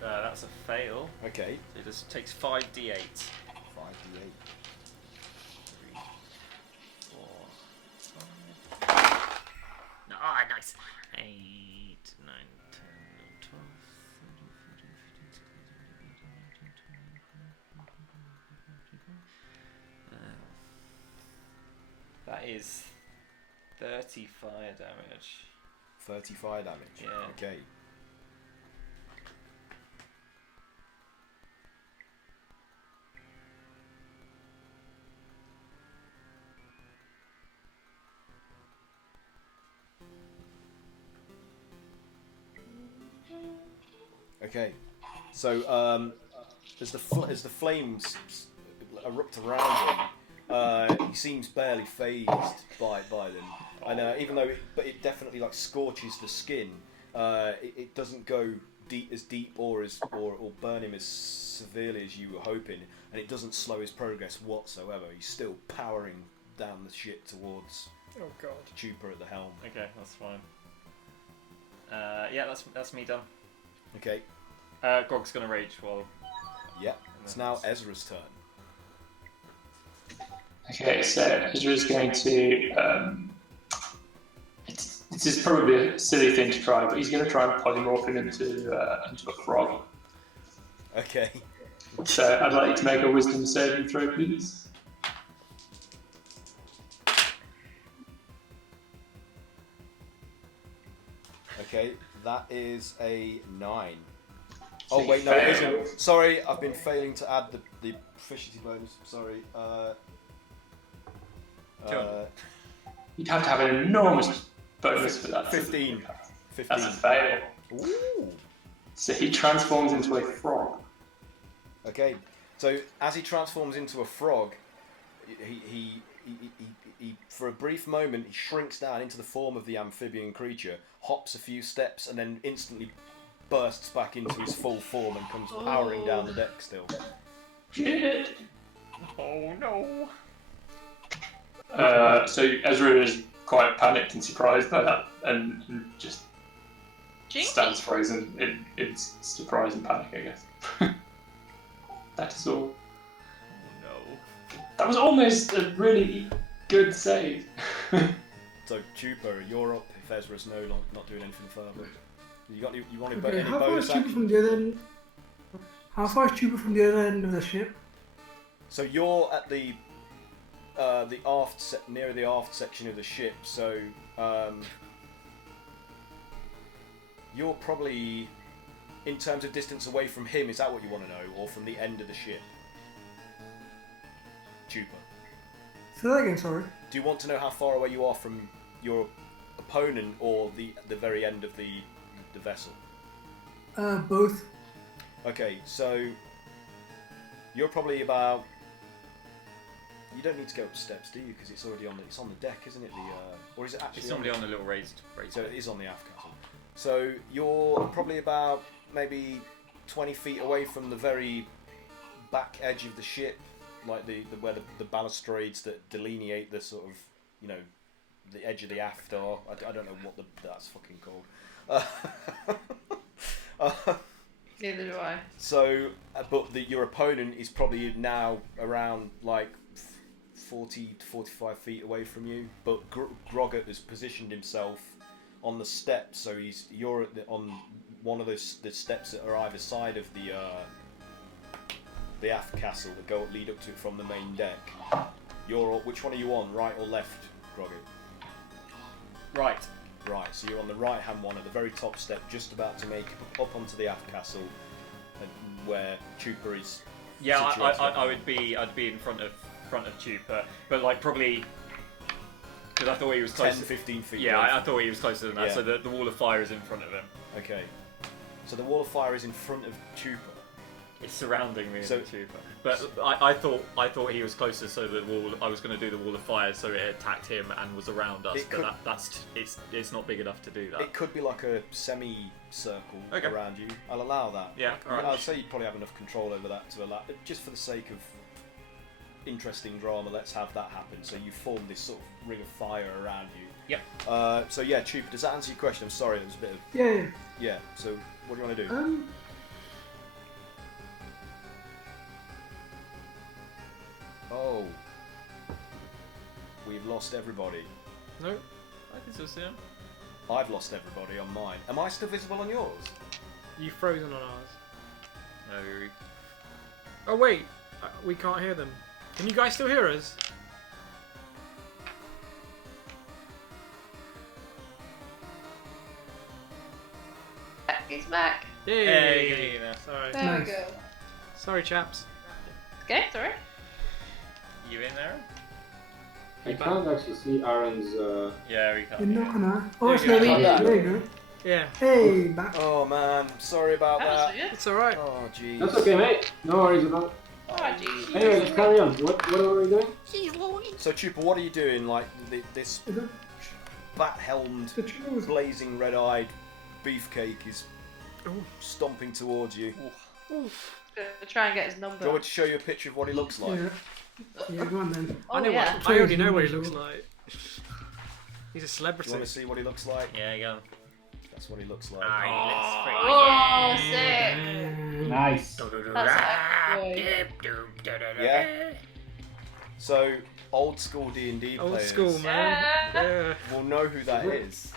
That's a fail. Okay. So it just takes 5d8. 5d8. 3, 4, 5. Ah, nice. 8, 9, 10, 12, 13, 14, 15, 16, 17, 18, 19, 20, 21. That is 30 fire damage. 30 fire damage? Yeah. Okay. Okay, so as the flames erupt around him, he seems barely phased by them, and even though it definitely scorches the skin, it doesn't go deep or burn him as severely as you were hoping, and it doesn't slow his progress whatsoever. He's still powering down the ship towards Chupa at the helm. Okay, that's fine. Yeah, that's me done. Okay. Grog's gonna rage while. Yeah. It's now Ezra's turn. Okay, so Ezra's going to. This is probably a silly thing to try, but he's going to try and polymorph him into a frog. Okay. So I'd like you to make a wisdom saving throw, please. Okay, that is a 9. So oh wait, no, it isn't. Sorry, I've been failing to add the proficiency bonus. Sorry. You'd have to have an enormous bonus for that. 15. That's a fail. Ooh. So he transforms into a frog. Okay, so as he transforms into a frog, he for a brief moment he shrinks down into the form of the amphibian creature, hops a few steps, and then instantly bursts back into his full form and comes powering down the deck still. Shit! Oh no. So Ezra is quite panicked and surprised by that, and just stands frozen in surprise and panic, I guess. That is all. Oh no. That was almost a really good save. So Chupa, you're up if Ezra's not doing anything further. You want to Okay, any how far is bonus Chupa action? from the other end? How far is Chupa from the other end of the ship? So you're at the near the aft section of the ship. So you're probably, in terms of distance away from him, is that what you want to know, or from the end of the ship? Chupa. Say that again, sorry. Do you want to know how far away you are from your opponent, or the very end of the vessel? Both. Okay, so you're probably about. You don't need to go up steps, do you? Because it's already on the deck, isn't it? Or is it actually? It's somebody on the little raised. So it is on the aft castle. So you're probably about maybe 20 feet away from the very back edge of the ship, like where the balustrades that delineate the sort of, the edge of the aft are. I don't know what that's fucking called. Neither do I. So, but your opponent is probably now around like 40 to 45 feet away from you. But Grogurt has positioned himself on the steps, so you're on one of the steps that are either side of the aft castle that lead up to it from the main deck. Which one are you on, right or left, Grogurt? Right. Right, so you're on the right-hand one at the very top step, just about to make it up onto the aft castle, and where Chupa is. Yeah, situated. I'd be in front of Chupa, but like probably because I thought he was close. 10-15 feet. Yeah, away. I thought he was closer than that. Yeah. So the wall of fire is in front of him. Okay. So the wall of fire is in front of Chupa. It's surrounding me, So- in the Chupa. But I thought he was closer, so the wall. I was going to do the wall of fire, so it attacked him and was around us. It But could- it's not big enough to do that. It could be like a semi-circle Okay. around you. I'll allow that. Yeah, alright. I'd say you probably have enough control over that to allow. Just for the sake of interesting drama, let's have that happen. So you form this sort of ring of fire around you. Yep. So yeah, Chupa, does that answer your question? I'm sorry, it was a bit of. Yeah. Yeah. So what do you want to do? Oh. We've lost everybody. No, I can still see him. I've lost everybody on mine. Am I still visible on yours? You frozen on ours. No. Oh wait, we can't hear them. Can you guys still hear us? He's back. Yay! Hey, Sorry. There Nice. we go. Sorry, chaps. Okay, sorry. You in there? I can't actually see Aaron's. Yeah, we can't. You're not gonna. Oh, it's There not you me. go. There you go. Yeah, Hey, back. Oh man, sorry about That was that. weird. it's alright. Oh jeez. That's okay, mate. No worries about it. Oh, jeez. Anyway, let's carry on. What are we doing? She's loading. So Chupa, what are you doing? Like this Is it bat-helmed, the truth? blazing red-eyed beefcake is Ooh. stomping towards you. Gonna try and get his Do you number. want me to show you a picture of what he looks like? Yeah. Yeah, go on then. Oh, I know yeah. I already know what he looks like. He's a Do celebrity. you want to see what he looks like? Yeah, go. That's what he looks like. Oh, sick. Nice. That's Yeah. So old school D&D Old players school, man. Yeah. will know who that is.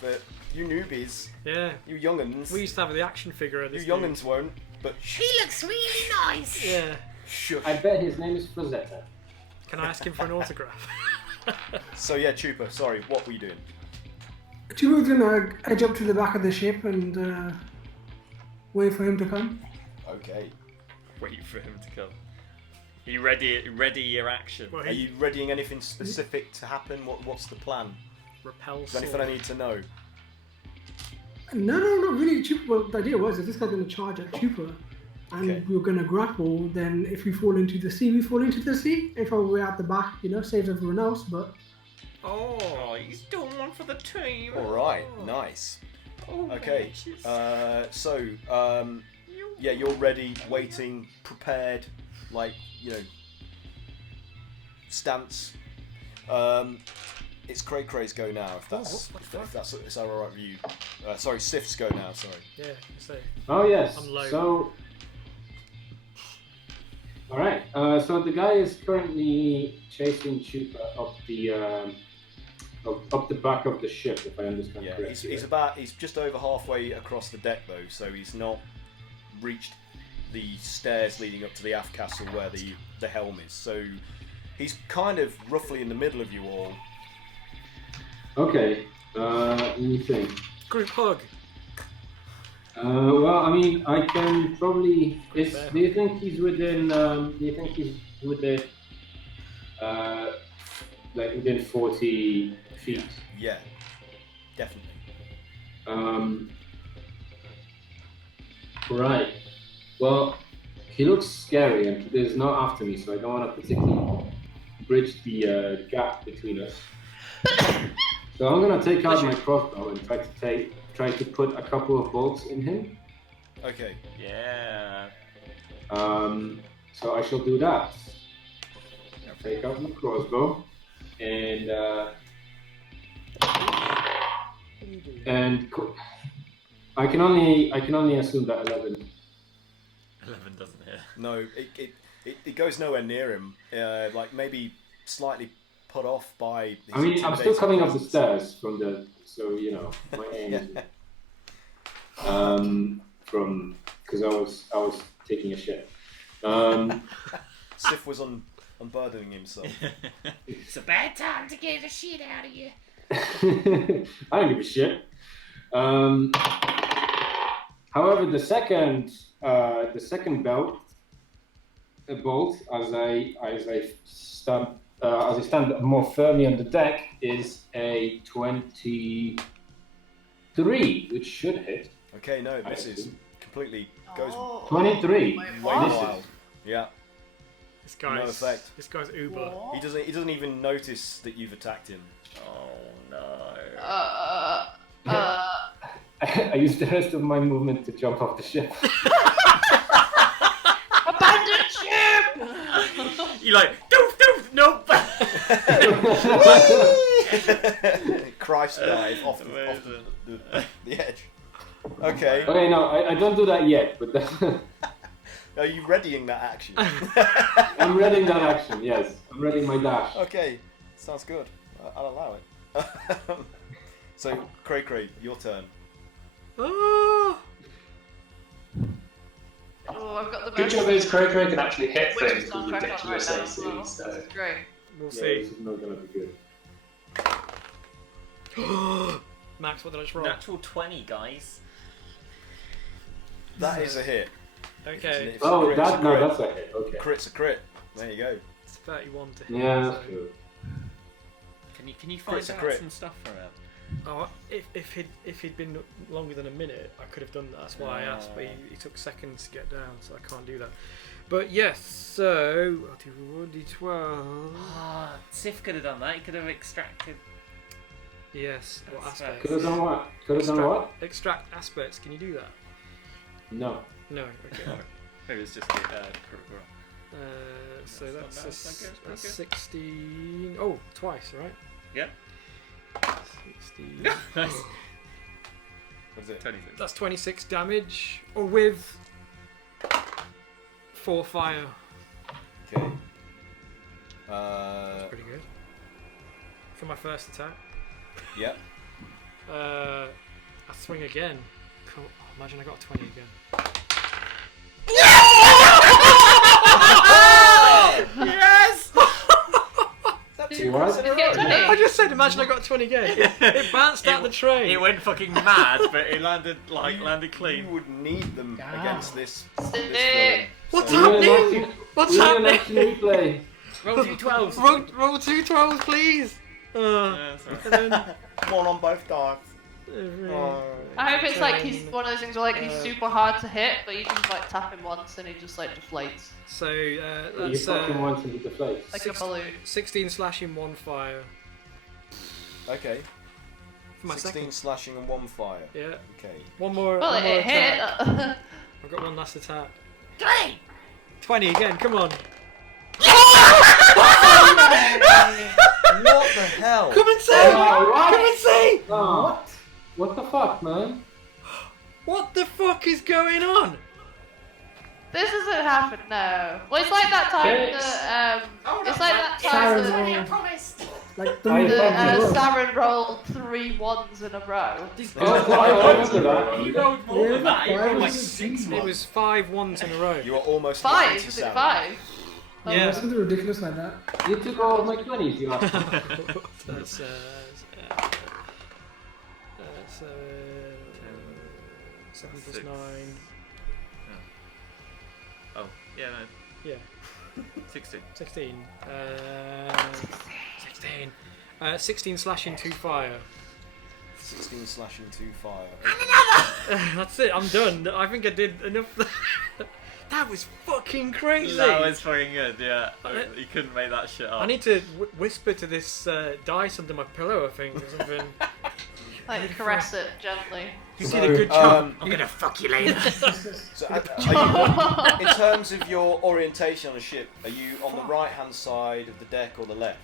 But you newbies, Yeah. you young'uns, We used to have the action figure of you this. young'uns won't. But He looks really nice. dude. Yeah. shush. I bet his name is Rosetta. Can I ask him for an autograph? So yeah, Chupa, sorry, what were you doing? Chupa's gonna edge up to the back of the ship and wait for him to come. Okay. Wait for him to come. You ready your action? Well, Are you readying anything specific to happen? What's the plan? repel Is there anything I need to know? No, not really. Chupa. Well, the idea was if this guy's gonna charge at Chupa, and Okay. we're gonna grapple, then if we fall into the sea, we fall into the sea. If we're at the back, saves everyone else. But Oh, he's doing one for the team. All right, nice. Okay. Yeah, you're ready, waiting, prepared, like, stance. It's Cray Cray's go now, if that's alright with you. Sorry, Sif's go now, sorry. Yeah, I say. Oh yes. I'm low. So, all right. So the guy is currently chasing Chupa up the back of the ship, if I understand Yeah, correctly. he's just over halfway across the deck though, so he's not reached the stairs leading up to the aft castle where the helm is. So he's kind of roughly in the middle of you all. Okay. Let me think. Group hug. Well, I mean, I can probably. Do you think he's within? Do you think he's within? Like within 40 feet. Yeah, definitely. Right. Well, he looks scary, and he's not after me, so I don't want to particularly bridge the gap between us. So I'm gonna take out my crossbow and try to put a couple of bolts in him. Okay. Yeah. So I shall do that. I'll take out my crossbow and I can only assume that 11. 11 doesn't hit. No, it goes nowhere near him. Like maybe slightly put off by. His I mean, I'm still coming up the presence. stairs from so my aim is from because I was taking a shit. Sif was unburdening himself. It's a bad time to get the shit out of you. I don't give a shit. However, the second bolt, as I stand more firmly on the deck, is a 23, which should hit. Okay, no, this is completely goes 23. way What? wild. Yeah, This guy's no effect. This guy's Uber. He doesn't even notice that you've attacked him. Oh no. I used the rest of my movement to jump off the ship. Abandoned ship! You like doof, nope. Christ dive off the edge. Okay. Okay, no, I don't do that yet, but Are you readying that action? I'm readying that action, yes. I'm readying my dash. Okay, sounds good. I'll allow it. So, Cray, your turn. Oh, I've got the Good job is Cray can actually hit Which things is with on track on ridiculous right now as AC, well. so... That's great. we'll Yeah, see. this is not gonna be good. Max, what did I just roll? Natural 20, guys. That is a hit. Okay, If it's a Oh, crit, it's a crit. that's a hit. Okay. Crit's a crit. There you go. it's 31 to hit. Yeah, so- that's good. Can you find Crit's a out crit. some stuff from him? Oh, if he'd been longer than a minute, I could have done that. That's why I asked, but he took seconds to get down, so I can't do that. But yes, so I'll do 1d12. Ah, Sif could have done that. He could have extracted. Yes, what That's aspect? Could have done what? Could have done what? Extract aspects. Can you do that? No. No. Okay. Maybe it's just critical. So That's that's not bad, that's good, that's good. 16. Oh, twice, right? Yep. 16. Nice. What is it? 26. That's 26 damage, or with 4 fire. Okay. That's pretty good for my first attack. Yep. I swing again. Cool. Oh, imagine I got a 20 again. Yes! You what? Did you get 20? I just said, imagine I got a 20 again. It bounced out the train. It went fucking mad, but it landed You clean. would need them against this Sick. villain. What's So- happening? What's We need an happening? action replay. Roll 2 Roll 2 12s, please. Yeah, sorry. And then, One on both dice. I hope it's like he's one of those things where like he's super hard to hit, but you just like tap him once and he just like deflates So You that's fucking want to deflate. like a balloon. 16 slashing, 1 fire. Okay. For for my 16 second. slashing and 1 fire. Yeah. Okay. One more. Well, one more it hit. attack. I've got one last attack. 20! 20 again. Come on. What the hell? Come and see. what? Come and see. Oh, what the fuck, man? What the fuck is going on? This hasn't happened, no. Well, it's like that time Fix. that, it's like that Siren time roll. that I promised! Like the I mid- fucking will. Saren rolled 3 1s in a row. Oh, I remember that. You rolled more than that. You Yeah, rolled five like was 6 It ones. was 5 1s in a row. You are almost 5? right, Was it Sarah. 5? Oh, Yeah. Something ridiculous like that. You took all of my 20s, you asshole. That's 7 plus 9. Oh, yeah, no. Yeah. 16. 16. 16. 16 slashing, 2 fire. 16 slashing, 2 fire. That's it. I'm done. I think I did enough. That was fucking crazy. That was fucking good, yeah. You couldn't make that shit up. I need to whisper to this dice under my pillow, I think, or something. Like, caress it gently. You did a good job. I'm gonna fuck you later. So, are you, in terms of your orientation on the ship, are you on the right-hand side of the deck or the left?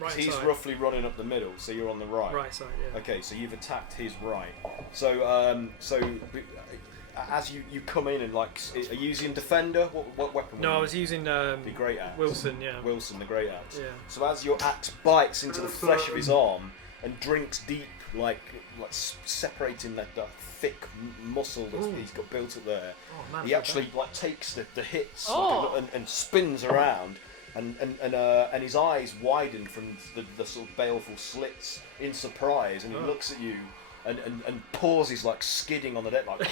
Right He's side. roughly running up the middle, so you're on the right. Right side, yeah. Okay, so you've attacked his right. So, as you come in and like, are you using defender? What weapon? No, were I you was using The great axe. Wilson, yeah. Wilson, the great axe. Yeah. So as your axe bites into the flesh of his arm and drinks deep, like separating that thick muscle that he's got built up there, Oh, man, he so actually like takes the hits Oh. and spins around. And his eyes widen from the sort of baleful slits in surprise, and he looks at you and pauses like skidding on the deck like.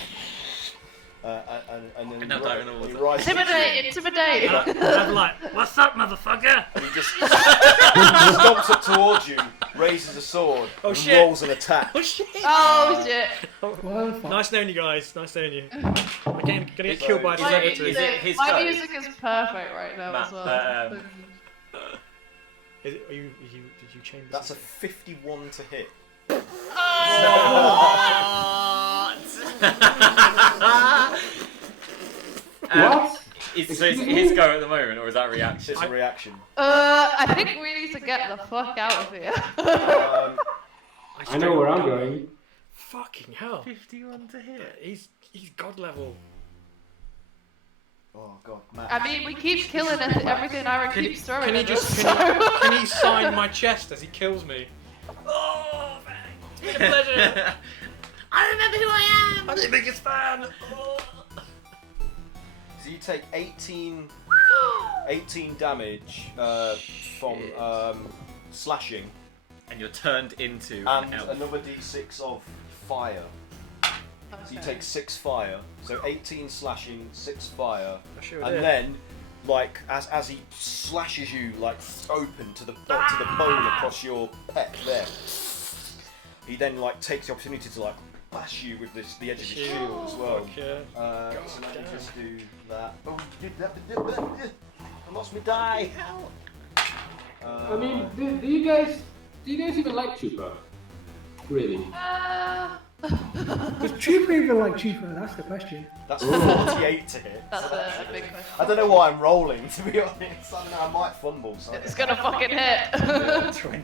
And then Now diving all he the- rises up to you. Intimidate! I'm like, what's up, motherfucker? And he just stomps up towards you, raises a sword, Oh, and shit. rolls an attack. Oh shit! Oh shit! Well, fuck. Nice knowing you guys. Nice knowing you. I'm gonna get So- killed by a Is My, celebrity. is it his my go? music is perfect right now Matt, as well. Is it, did you change? That's a 51 to hit. What? So it's his go at the moment, or is that reaction? It's a reaction. I think we need to get the fuck out of here. I know where I'm going. Fucking hell! 51 to hit. He's god level. Oh god, Matt. I mean, we keep killing everything Aaron Can, keeps throwing can he at just us. can he sign my chest as he kills me? Oh, thanks. It's been a pleasure. I remember who I am! I'm your biggest fan. Oh. So you take 18 damage from slashing, And you're turned into and an elf. another d6 of fire. So you take 6 fire, so 18 slashing, 6 fire, I sure and did. then, like, as he slashes you like open to the bone across your pec there, he then like takes the opportunity to like bash you with the edge of his shield as well. Fuck yeah. So let me just do that. Oh, I lost my die. I mean, do you guys even like Chupa? Really? Does Trooper even like Trooper? That's the question. That's 48 to hit. That's a big question. I don't know why I'm rolling, to be honest. I don't know, I might fumble. So. It's gonna fucking hit. 20.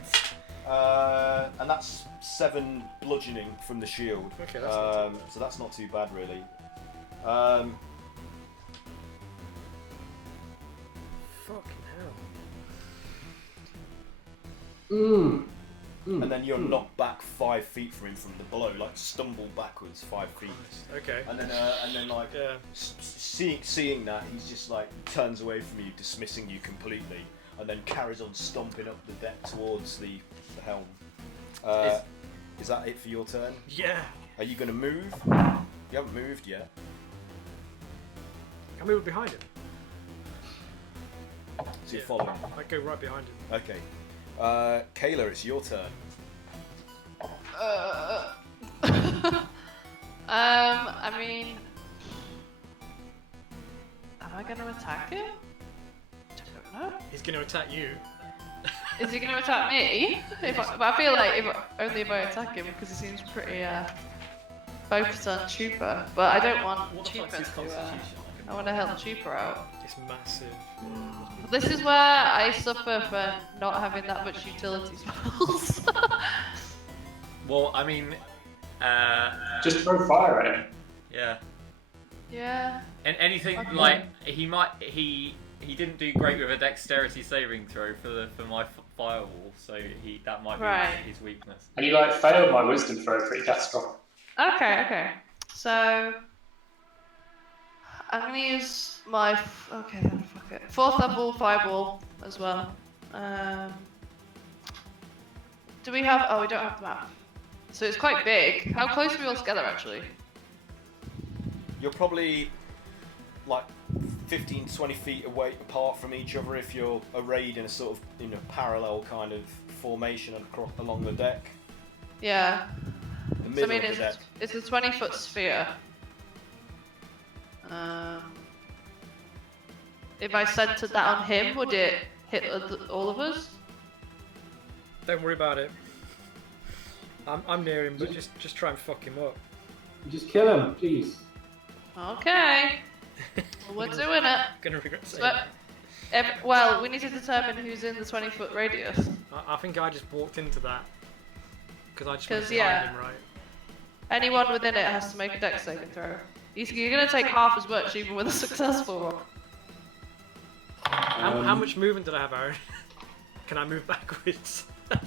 And that's 7 bludgeoning from the shield. Okay, that's not too so that's not too bad, really. Fucking hell. And then you're knocked back 5 feet from him from the blow, like stumble backwards 5 feet. Okay. And then like Yeah. seeing that, he's just like turns away from you, dismissing you completely, and then carries on stomping up the deck towards the helm. Is that it for your turn? Yeah. Are you going to move? You haven't moved yet. Can we move behind him? So you're following. I go right behind him. Okay. Kaeyla, it's your turn. I mean, am I gonna attack him? I don't know. He's going to attack you. Is he going to attack me? But I feel like only if I attack him, because he seems pretty focused on Chupa. But I don't want What the Chupa fuck's his to. constitution? I want to help Chupa out. It's massive. This is where I suffer for not having that much utility spells. Well, I mean, Just throw fire at him. yeah. Yeah. And anything Okay. like he didn't do great with a dexterity saving throw for my firewall, so that might be Right. his weakness. And you like failed my wisdom throw pretty catastrophic. Okay. So I'm gonna use my okay then fuck it. 4th level fireball as well. Do we have? Oh, we don't have the map. So it's quite big. How close are we all together actually? You're probably like 15 to 20 feet away apart from each other if you're arrayed in a sort of parallel kind of formation along the deck. Yeah. The So I middle mean, of the deck. it's a 20-foot sphere. If I centered that on him, would it hit all of us? Don't worry about it. I'm near him, but just try and fuck him up. Just kill him, please. Okay. Well, we're doing it. Gonna regret saying But, that. well, we need to determine who's in the 20-foot radius. I think I just walked into that because I just 'Cause, wanted to yeah. find him, right? Anyone within it has to make a dex saving throw. You're going to take half as much even with a successful one. How much movement did I have, Aaron? Can I move backwards? You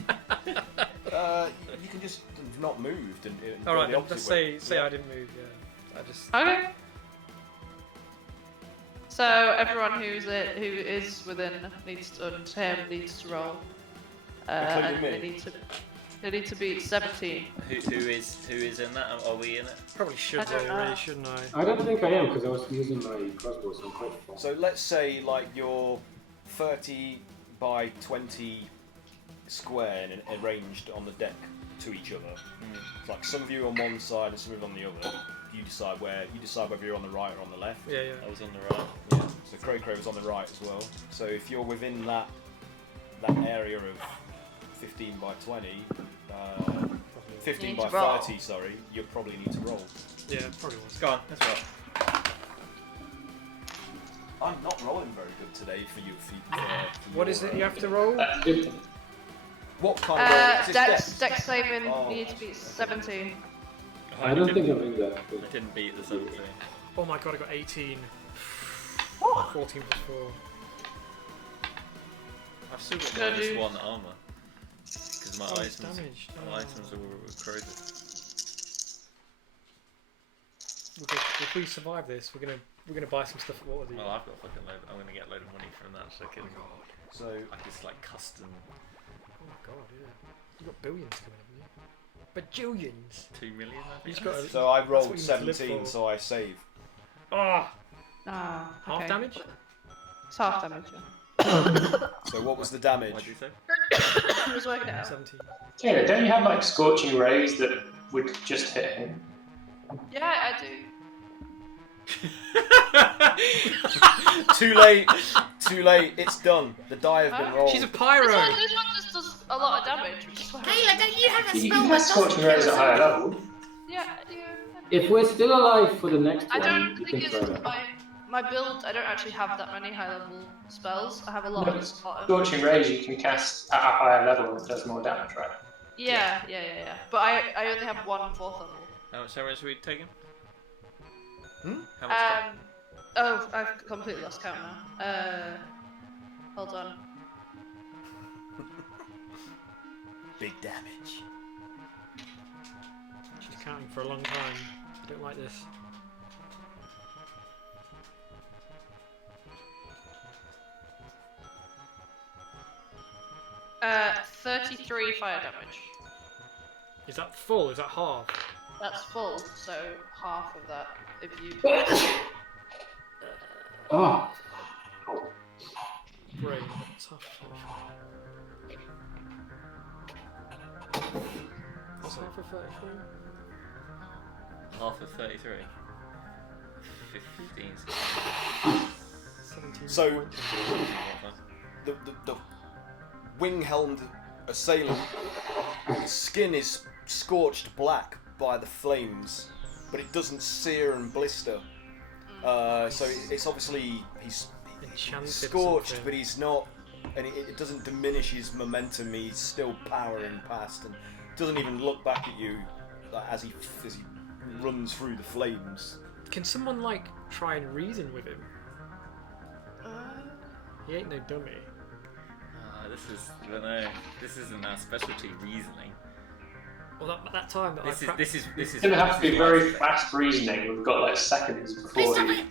can just have not moved and go All right, the then, opposite let's say way. I didn't move. Yeah, I just. Okay. So everyone who is within needs to roll. And Including me? they need to beat 17. Who is in that? Are we in it? Probably should I don't roll, know. really, shouldn't I? I don't think I am because I was using my crossbow, so I'm quite far. So let's say like you're 30 by 20 square and arranged on the deck to each other. It's like some of you on one side and some of you on the other. You decide whether you're on the right or on the left. Yeah. I was on the right. Yeah. So Crow was on the right as well. So if you're within that area of 15 by 20, 15 need by to roll. 30, sorry, you probably need to roll. Yeah, probably was. Go on, let's roll. I'm not rolling very good today for you. What is it you have to roll? What kind of roll? Is this Dex saving Oh. needs to be 17. I don't think I'm in that. I didn't beat the 17. Oh my god, I got 18. 14 plus 4. I've still got Can I minus do- 1 armor. Because my Oh, it's items, damaged. my Oh. items are all corroded. If we survive this, we're gonna buy some stuff at Waterdeep. Well, I've got fucking load. I'm gonna get a load of money from that, so I can. So I just like custom Oh my god, yeah. You've got billions coming up, haven't you? Bajillions! 2 million. I You think. just got to, So I That's rolled what you need to live 17, for. so I save. Ah! Ah, Half okay. damage? It's half damage. Yeah. So what was the damage? What'd you say? I was working it out. 17. Taylor, don't you have like scorching rays that would just hit him? Yeah, I do. Too late. Too late. It's done. The die have been Huh? rolled. She's a This pyro! one just does a lot of damage, which is why. Kaeyla, don't you have a You spell can that cast doesn't scorching rays kill at higher someone? level. Yeah. If we're still alive for the next I one, don't you think can it's try that. my build. I don't actually have that many high level spells. I have a lot No, of. scorching rays you can cast at a higher level and it does more damage, right? Yeah. But I only have one 4th level. How much damage are we taking? Hmm? How much? Oh, I've completely lost count now. Hold on. Big damage. She's counting for a long time. I don't like this. Uh, 33 fire damage. Is that full? Is that half? That's full, so half of that. If you. Oh, Brain. Tough. What's half of 33? Half of 33. 15. 17. So- What, The wing-helmed assailant. His skin is scorched black by the flames, but it doesn't sear and blister. So it's obviously he's Enchanted scorched, something. but he's not, and it doesn't diminish his momentum. He's still powering past, and doesn't even look back at you like, as he runs through the flames. Can someone like try and reason with him? He ain't no dummy. I don't know. This isn't our specialty, reasoning. Well, that time that This is. It's going to have to be very fast reasoning. We've got like seconds before he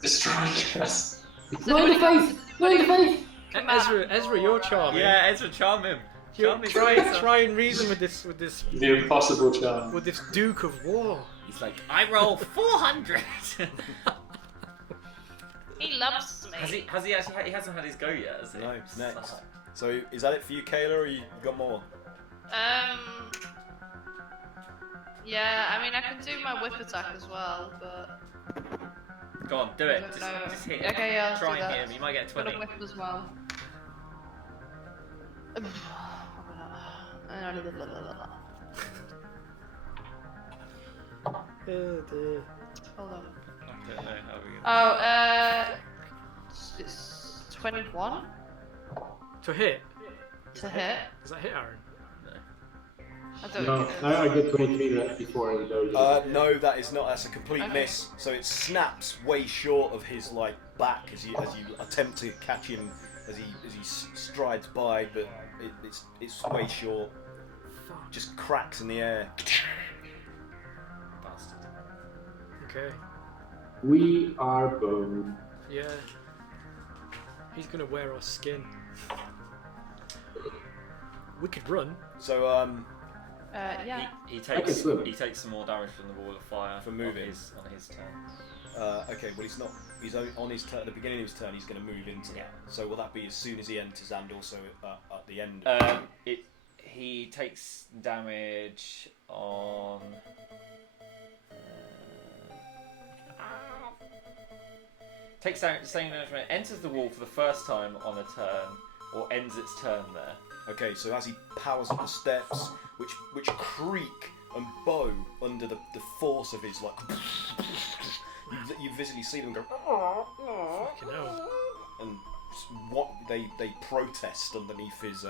destroys us. No in the face! No in the face! Ezra, you're charming. Yeah, Ezra, charm him. Try and reason with this The impossible charm. with this Duke of War. He's like, I roll 400. He loves me. Has he actually? He hasn't had his go yet, has he? No, it's next. So is that it for you, Kaeyla, or you got more? Yeah, I mean, I can do my whip attack as well, but... Go on, do it. I don't know. Just hit him. Okay, yeah, I'll Try do and that. hit him. You might get Got 20. a whip as well. Oh dear. Hold on. I don't know how we It's 21 To hit? to hit. Does that hit Aaron? I don't No, think it is. I get 23 before and No, that is not. That's a complete Okay. miss. So it snaps way short of his like back as you attempt to catch him as he strides by, but it's way short. Just cracks in the air. Bastard. Okay. We are bone. Yeah. He's gonna wear our skin. We could run. So Yeah. He can takes swim. some more damage from the wall of fire For moving. on his turn. okay, well he's not. He's on his turn. At the beginning of his turn, he's going to move into that. So will that be as soon as he enters, and also at the end? He takes damage on. Takes down same damage when it enters the wall for the first time on a turn, or ends its turn there. Okay, so as he powers up the steps, which creak and bow under the force of his like, you visibly see them go, Fucking hell. and what they protest underneath his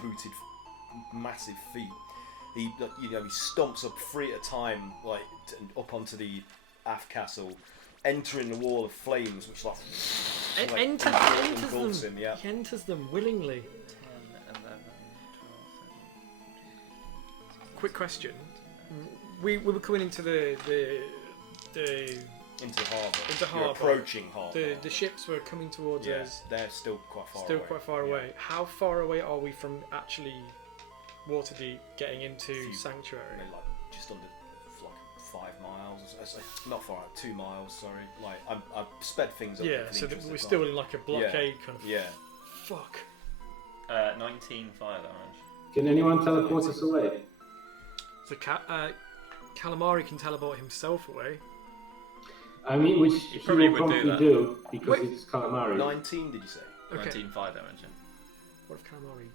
booted massive feet. He he stomps up 3 at a time, like up onto the aft castle, entering the wall of flames, which Enters engulfs them. him. Yeah. He enters them willingly. 10, 11, 12, 13. Quick question. We were coming into the Into the harbour. Into You're harbour. approaching harbour. the ships were coming towards Yeah, us. they're still quite far Still away. quite far Yeah. away. How far away are we from actually Waterdeep getting into Few- Sanctuary? Maybe like just under like 5 miles. Not far out, 2 miles. Sorry. Like I've sped things up. Yeah, for the so interest we're of still time. in like a blockade kind of. Yeah. Fuck. 19 fire damage. Can anyone teleport us away? So Calamari can teleport himself away. I mean, which he probably will would do probably that. do because Wait. it's calamari. 19, did you say? Okay. 19 fire damage. What if Calamari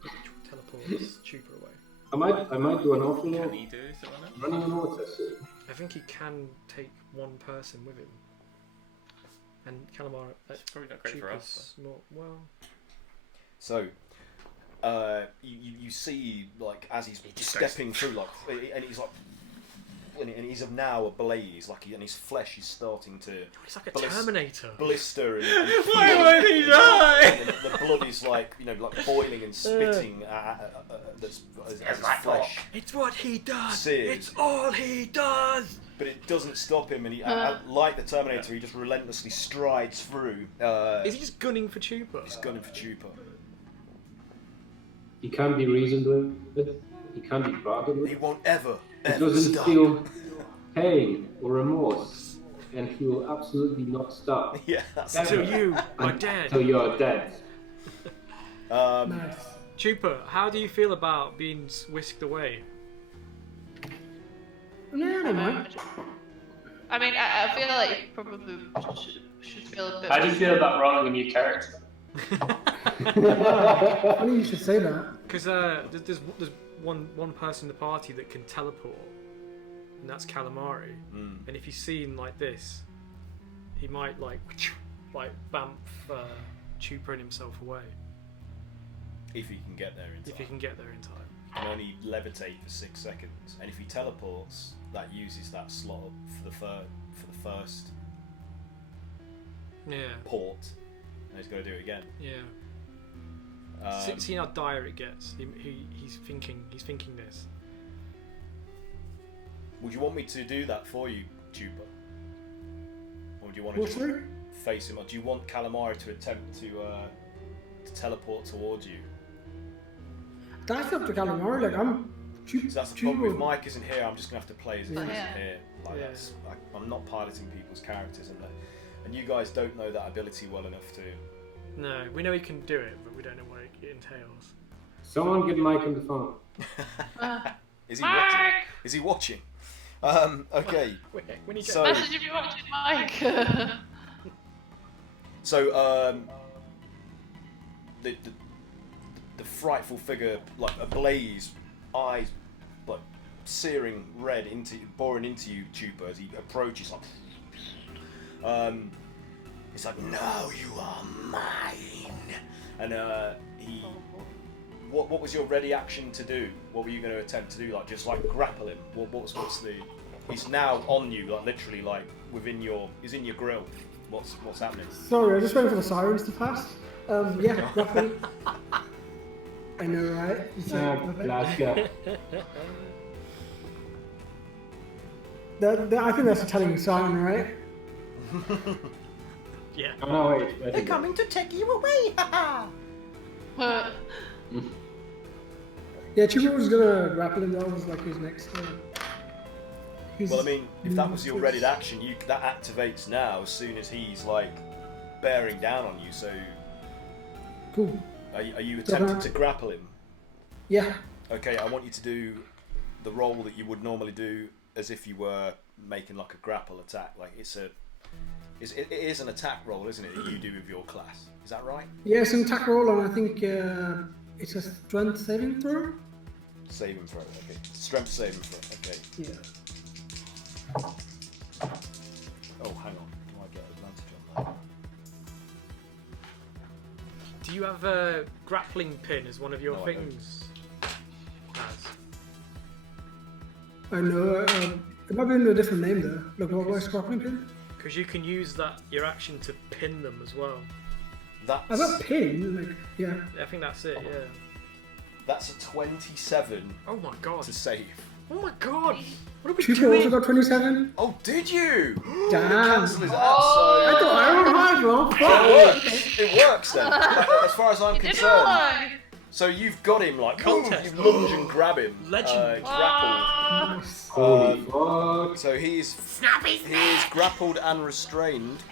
teleports Chupa away? I might do an awful Can lot he do something else? running on water. So. I think he can take one person with him. And Calamari. It's probably not great for us. Chupa's more, well. So, you see like as he's just stepping through, like, and he's like, and he's now ablaze, like, and his flesh is starting to He's like a Bliss- Terminator. blister and Why would he die? and the blood is like like boiling and spitting that's as his flesh. It's what he does. Seared. It's all he does. But it doesn't stop him, and he, like the Terminator, he just relentlessly strides through. Is he just gunning for Chupa? He's gunning for Chupa. He can be reasoned with. He can be bargained with. He won't ever He doesn't stop. feel pain or remorse, and he will absolutely not stop Yeah, that's Until it. you are dead. until you are dead. Nice. Chupa, how do you feel about being whisked away? No, never mind. I mean, I feel like you probably should feel a bit. How do you feel about rolling a new character? Funny you should say that. Because there's one person in the party that can teleport, and that's Calamari. And if he's seen like this, he might like bamf Chupa and himself away. If he can get there in time. If he can get there in time. He can only levitate for 6 seconds, and if he teleports, that uses that slot for the first port, and he's got to do it again. Yeah. See how dire it gets. He's thinking this. Would you want me to do that for you, Chupa? Or do you want to just face him? Or do you want Calamari to attempt to teleport towards you? That's up to Calamari. Like I'm. So that's the problem. If Mike isn't here, I'm just gonna have to play as if he isn't here. I'm not piloting people's characters, and you guys don't know that ability well enough to. No, we know he can do it, but we don't know what it entails. Someone get Mike on the phone. Is he watching? Is he watching? Okay. When you get Message if you're watching, Mike. So the frightful figure, like ablaze, eyes like searing red, boring into you, Chupa, as he approaches. Like, it's like, "No, you are mine." And what was your ready action to do? What were you going to attempt to do? Like just like grapple him? What's the? He's now on you, like literally, like he's in your grill. What's happening? Sorry, I just waiting for the sirens to pass. Yeah, roughly. I know, right? Last guy. I think that's a telling sign, right? Yeah. Oh no, wait. They're coming to take you away! Yeah, Chupa was gonna grapple him. That was like his next. Well, I mean, if that was your ready action, that activates now as soon as he's like bearing down on you. So, cool. Are you attempting to grapple him? Yeah. Okay, I want you to do the roll that you would normally do as if you were making like a grapple attack. Like it is an attack roll, isn't it? That you do with your class. Is that right? Yeah, it's an attack roll, and I think it's a strength saving throw. Saving throw. Okay. Strength saving throw. Okay. Yeah. Oh, hang on. Do I get advantage on that? Do you have a grappling pin as one of your No, things? I know. It might be under a different name though. Look, what is grappling pin? Because you can use your action to pin them as well. I got pin. Like, yeah. I think that's it. Yeah. That's a 27. Oh my god. To save. Oh my god. What are we Chupa doing? also got 27. Oh, did you? Damn. Cancel his out, so... I thought I rolled high, bro. It works then. As far as I'm concerned. So you've got him like Contest. you lunge and grab him. Legend. Grappled. Holy fuck. So he's Snap his neck! grappled and restrained.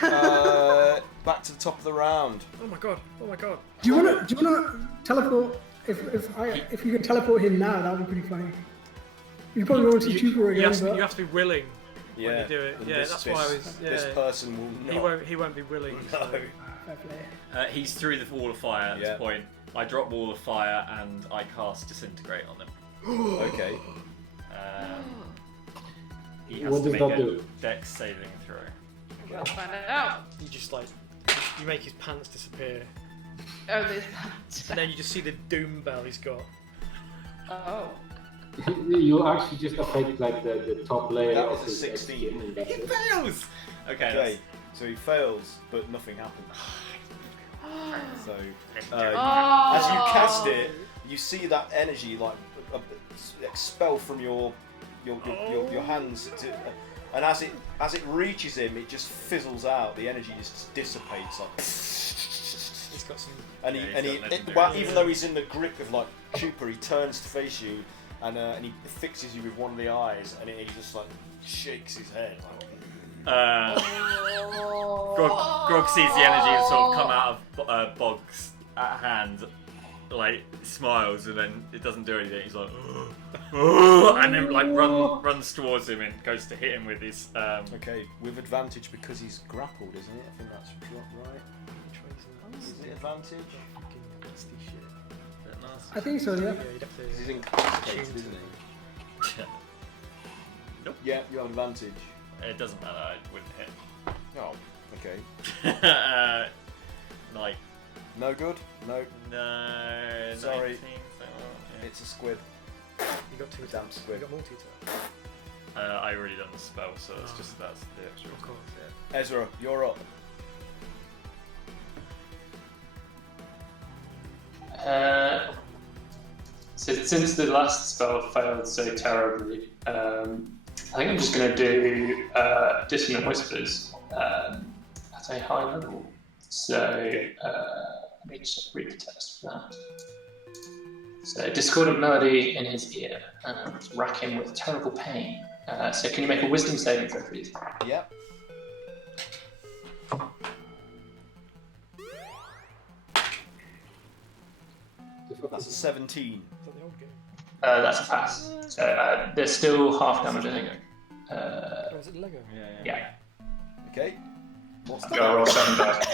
Back to the top of the round. Oh my god. Oh my god. Do you wanna teleport? If you can teleport him now, that would be pretty funny. You probably won't see Chupa again, but you have to be willing when Yeah. you do it. and Yeah, that's why I was. Yeah. This person will not. He won't be willing. No. So. fair play. He's through the wall of fire at this point. I drop wall of fire and I cast disintegrate on him. Okay. He has What to does make that a do? dex saving throw. We'll find it out. You just you make his pants disappear, Oh, there's that. and then you just see the doom bell he's got. Oh. You actually just affect like the top layer. That of was a his 16. skin and that's it. Fails! Okay. So he fails, but nothing happens. So as Oh. you cast it, you see that energy like expel from your hands, and as it reaches him, it just fizzles out. The energy just dissipates. Like, He's got some. even though he's in the grip of like Chupa, he turns to face you, and he fixes you with one of the eyes, and he just like shakes his head. Like, Grog sees the energy sort of come out of Bog's hand, like smiles, and then it doesn't do anything. He's like, and then like runs towards him and goes to hit him with his. Okay, with advantage because he's grappled, isn't it? I think that's right. Is it advantage? Fucking nasty shit. Is that nasty? I think so, yeah. Yeah, you'd have to. He's incapacitated, isn't he? Nope. Yeah, you have advantage. It doesn't matter. I wouldn't hit. Oh, okay. Like No good? No. no. Sorry. 19, so, yeah. It's a squid. You got two Damn attacks. squid. You got multi-attack. I already done the spell, so it's just that's the extra. Of course, Ezra, you're up. So since the last spell failed so terribly, I think I'm just going to do Dissonant Whispers at a high level. So let me just read the text for that. So discordant melody in his ear and rack him with terrible pain. So can you make a wisdom saving throw, please? Yep. That's a 17. Is that the old game? That's a pass. So there's still half damage, I think. Oh, is it Lego? Yeah. Okay. What's the Go roll 7 dice.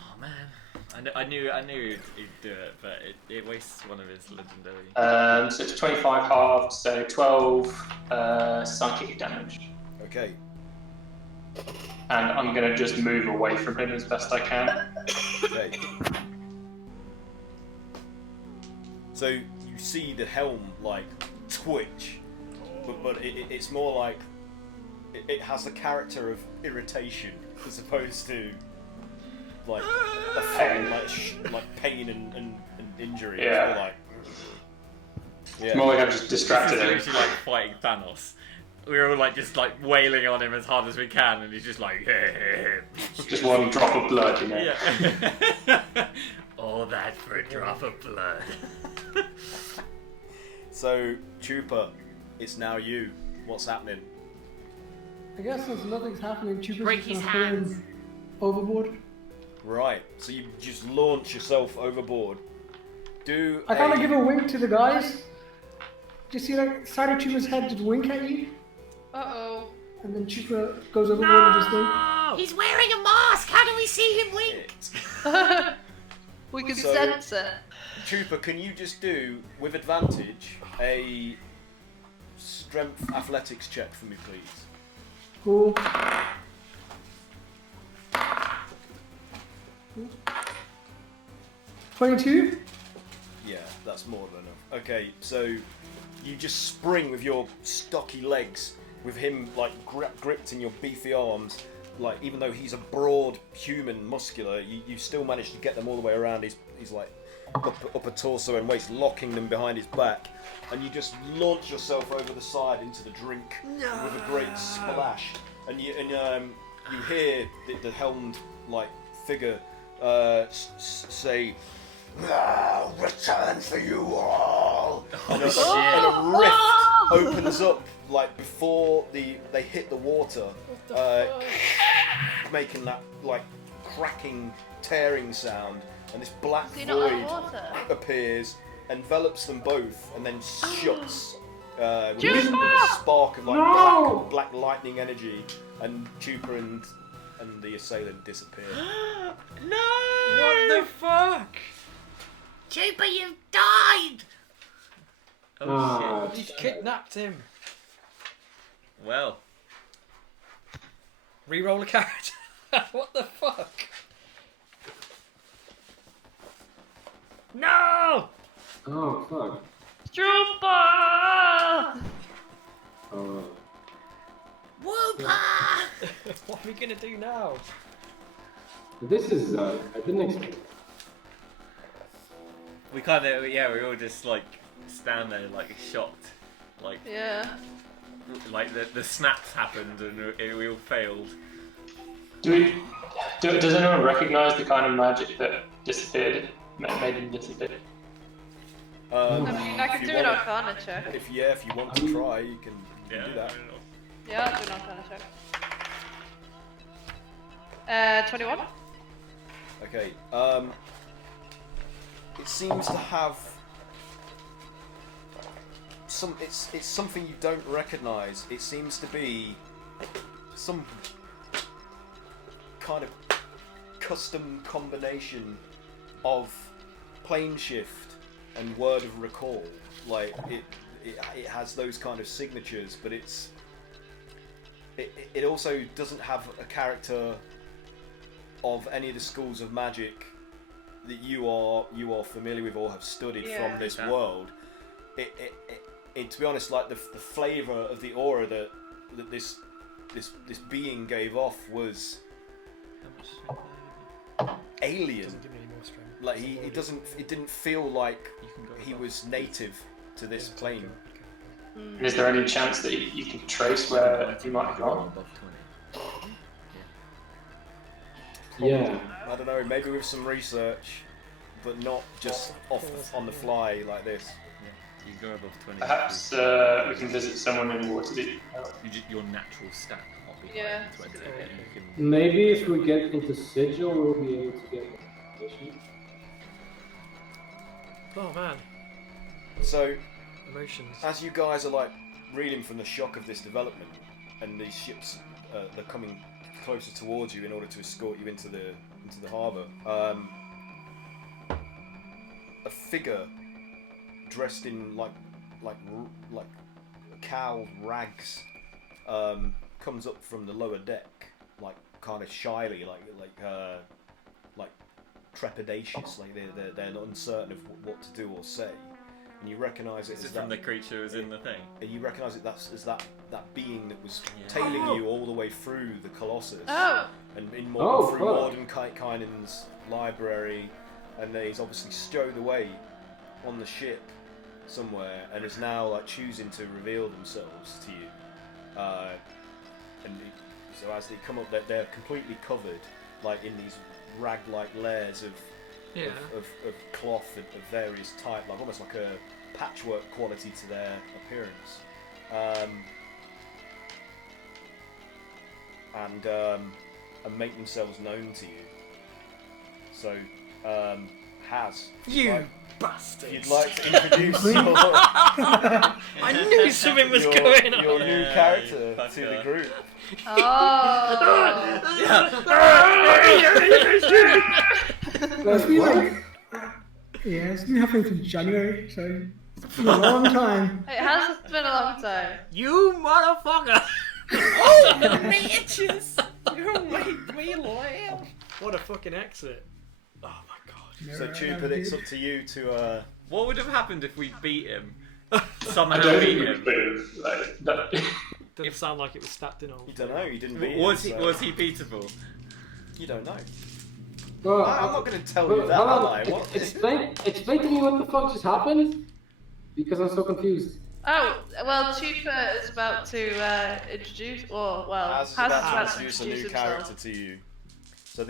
Oh man, I knew he'd do it, but it wastes one of his legendary. So it's 25 halved, so 12 psychic damage. Okay. And I'm going to just move away from him as best I can. Okay. So you see the helm like twitch, but it's more like it has the character of irritation as opposed to like a pain, like pain and injury. Yeah. It's more like, It's more like I've just distracted This him. is literally like fighting Thanos. We're all like just like wailing on him as hard as we can, and he's just like, Just one drop of blood, you know. yeah. All that for a drop of blood. So Chupa, it's now you. What's happening? I guess since nothing's happening, Chupa's Break just his gonna throw him hands. overboard. Right. So you just launch yourself overboard. Do I kind of give a wink to the guys. Just see like side of Chupa's head just wink at you, Uh-oh. and then Chupa goes overboard with this thing. He's wearing a mask. How do we see him wink? We can So- sense it. Chupa, can you just do, with advantage, a strength athletics check for me, please? Cool. 22? Yeah, that's more than enough. Okay, so you just spring with your stocky legs, with him like gripped in your beefy arms. Like, even though he's a broad human, muscular, you still manage to get them all the way around. He's like upper torso and waist, locking them behind his back, and you just launch yourself over the side into the drink with a great splash. And you hear the helmed like figure say, "Now return for you all." And a rift opens up like before they hit the water, making that like cracking, tearing sound, and this black Is he not void underwater? appears, envelops them both, and then shuts. With Chupa! a spark of like No! black lightning energy, and Chupa and the assailant disappear. No! What the fuck? Chupa, you've died. Oh shit. He's kidnapped him. Well, Reroll a character. What the fuck? No! Oh, fuck. Chupa! Oh. Whoopa! What are we gonna do now? This is, I didn't expect. we kind of we all just like stand there like shocked, like Yeah. the snaps happened and we all failed. Does anyone recognise the kind of magic that disappeared, made him disappear? I mean, I if can you do an want- Arcana check. If you want to try, you can do that. Yeah, I'll do an Arcana check. 21? Okay. It seems to have some. It's something you don't recognise. It seems to be some kind of custom combination of plane shift and word of recall. Like it has those kind of signatures, but it also doesn't have a character of any of the schools of magic that you are familiar with or have studied from this world. It to be honest, like the flavour of the aura that this being gave off was alien. Doesn't give me any more strength. Like it didn't feel like he was native to this plane. And is there any chance that you can trace where he might have gone? Yeah. I don't know, maybe with some research, but not just off on the fly like this. You can go above 20. Perhaps we can visit someone in Waterdeep. Your natural stat can't be Yeah. higher than 20. You can... Maybe if we get into Sigil, we'll be able to get information. Oh man, So, emotions. as you guys are like reeling from the shock of this development, and these ships they're coming closer towards you in order to escort you into the harbour, a figure dressed in like cowl rags comes up from the lower deck, like kind of shyly, like trepidatious, like they're uncertain of what to do or say. And you recognise it Is as it from the creature who was in the thing? and you recognise it as that being that was tailing you all the way through the Colossus. Oh. And through fuck. Mordenkainen's library, and he's obviously stowed away on the ship somewhere, and is now like choosing to reveal themselves to you. So as they come up, they're completely covered, like in these rag-like layers of cloth of various type, like almost like a patchwork quality to their appearance. And make themselves known to you. So, You bastard! you'd like to introduce your, I knew something was going on. your new character to the group. Oh. It's been like, it's been happening since January, so it's been a long time. It has been a long time. You motherfucker! Oh, the bitches! You made me laugh. What a fucking exit! Oh my god! So, Cupid, it's up to you to. What would have happened if we beat him? I Somehow don't beat think him. we could have, like, that. Doesn't sound like it was stabbed in all. You don't know. You didn't beat Was him, he so was he beatable? You don't know. Well, I'm not going to tell well, you that, hold am on. I? What? Explain to me what the fuck just happened, because I'm so confused. Oh, well, Chupa is about to introduce, or, well, Has has about about to to introduce a introduce new himself. character to you. So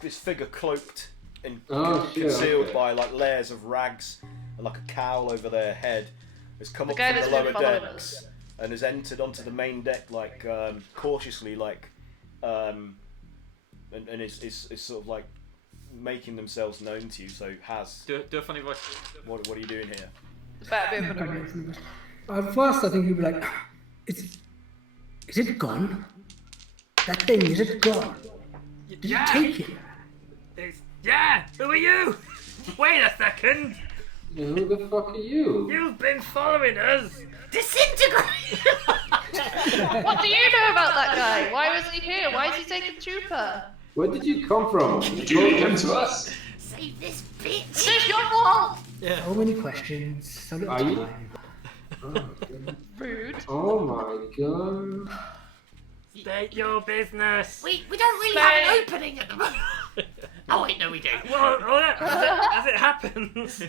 this figure cloaked and concealed okay. by like layers of rags and like a cowl over their head has come The up guy from that's the been lower following decks us. and has entered onto the main deck like cautiously, like and is sort of like making themselves known to you. So Do a funny voice. what are you doing here? Better be a bit of At first, I think he'd be like, is it gone? That thing, is it gone? Did you take it? Yeah! Who are you? Wait a second! Who the fuck are you? You've been following us! Disintegrate! What do you know about that guy? Why was he here? Why is he taking Chupa? Where did you come from? Did you lead him to us? Save this bitch! Is this your fault? Yeah. So many questions, so little Are you- time. Oh, God. Rude. Oh my god. State your business! We don't really have an opening at the moment. Oh wait, no we do. Well, as it happens.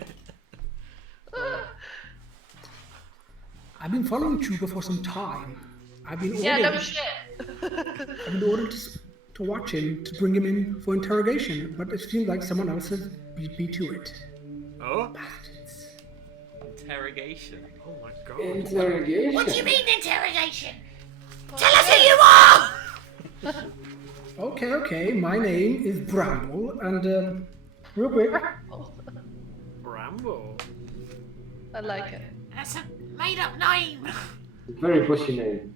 I've been following Chupa for some time. I've been Yeah, no ordered, shit. I've been ordered to watch him, to bring him in for interrogation, but it seems like someone else has beat me to it. Oh? Bastards. Interrogation. Oh my god. Interrogation. What do you mean interrogation? Tell us who you are! Okay, my name is Bramble, and real quick, Bramble? I like it. That's a made-up name. Very bushy name.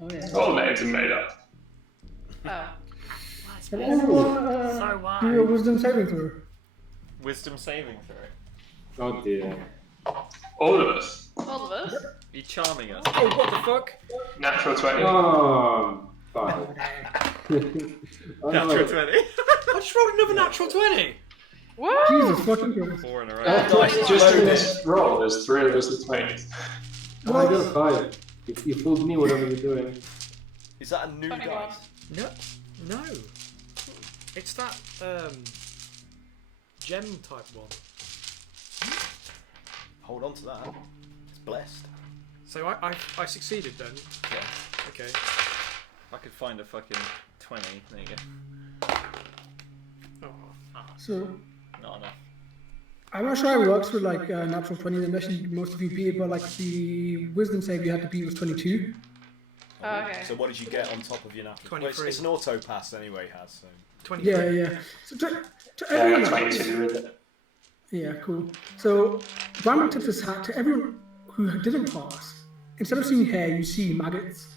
oh yeah, All names are made up. Oh. Can anyone So wise. do a wisdom saving throw? Wisdom saving throw. Oh dear. All of us. All of us? You charming us. Oh, what the fuck? Natural 20. Oh, fine. Oh, no. Natural 20. I just rolled another natural 20. What? Jesus fucking Christ. 4 in a row. Just in this roll, there's 3 of us with 20s. Oh, I got 5. You fooled me, whatever you're doing. Is that a new 21. dice? No. It's that gem type one. Hold on to that. It's blessed. So I succeeded then. Yeah. Okay. If I could find a fucking 20. There you go. Oh. So, Not enough. I'm not sure how it works with like natural 20, unless most of you beat it, but like the wisdom save you had to beat was 22. Oh, okay. So what did you get on top of your natural? 23. Well, it's an auto pass anyway, Has. So. 23. Yeah. So to Yeah, I everyone got else, 22 with it. yeah, cool. So, random tips is hat to everyone who didn't pass. Instead of seeing hair, you see maggots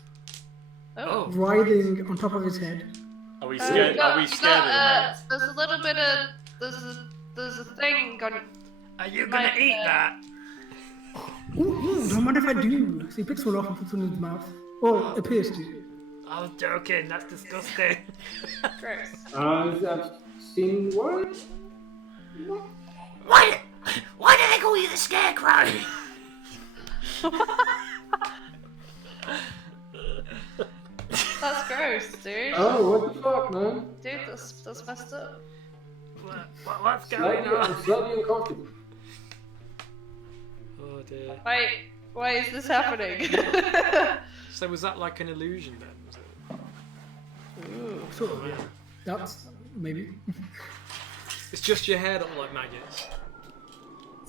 Oh. writhing on top of his head. Are we You scared? got- Are we you scared got, of the man? There's a little bit of there's a thing on. Are you gonna eat that? Ooh, don't mind if I do. So he picks one off and puts it in his mouth. Or appears to. I was joking. That's disgusting. Gross. I've seen one. Why do they call you the Scarecrow? That's gross, dude. Oh, what the fuck, man? Dude, that's messed up. What's going I'm on? slightly uncomfortable. Oh dear. Why is this happening? So was that like an illusion then? Was it? Ooh, sort of, yeah. That's maybe. It's just your hair that look like maggots.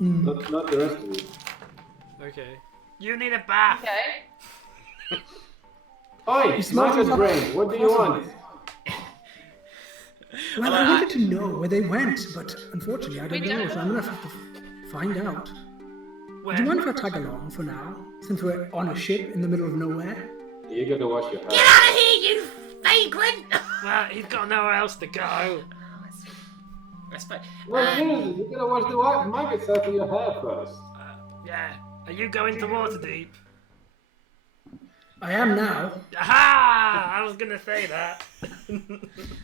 Not the rest of it. Okay. You need a bath. Okay. Oi, smells maggot like- brain, what do you want? Well, I wanted to know where they went, but unfortunately I don't We know, don't so I'm gonna have to find out. Where? Do you mind if I tag along for now, since we're on a ship in the middle of nowhere? You gotta wash your Get hands. out of here, you vagrant! Well, he's got nowhere else to go. Respect. Well, seriously, you gotta wash the maggots out of your hair first. Yeah. Are you going to Waterdeep? I am now. Aha! I was gonna say that.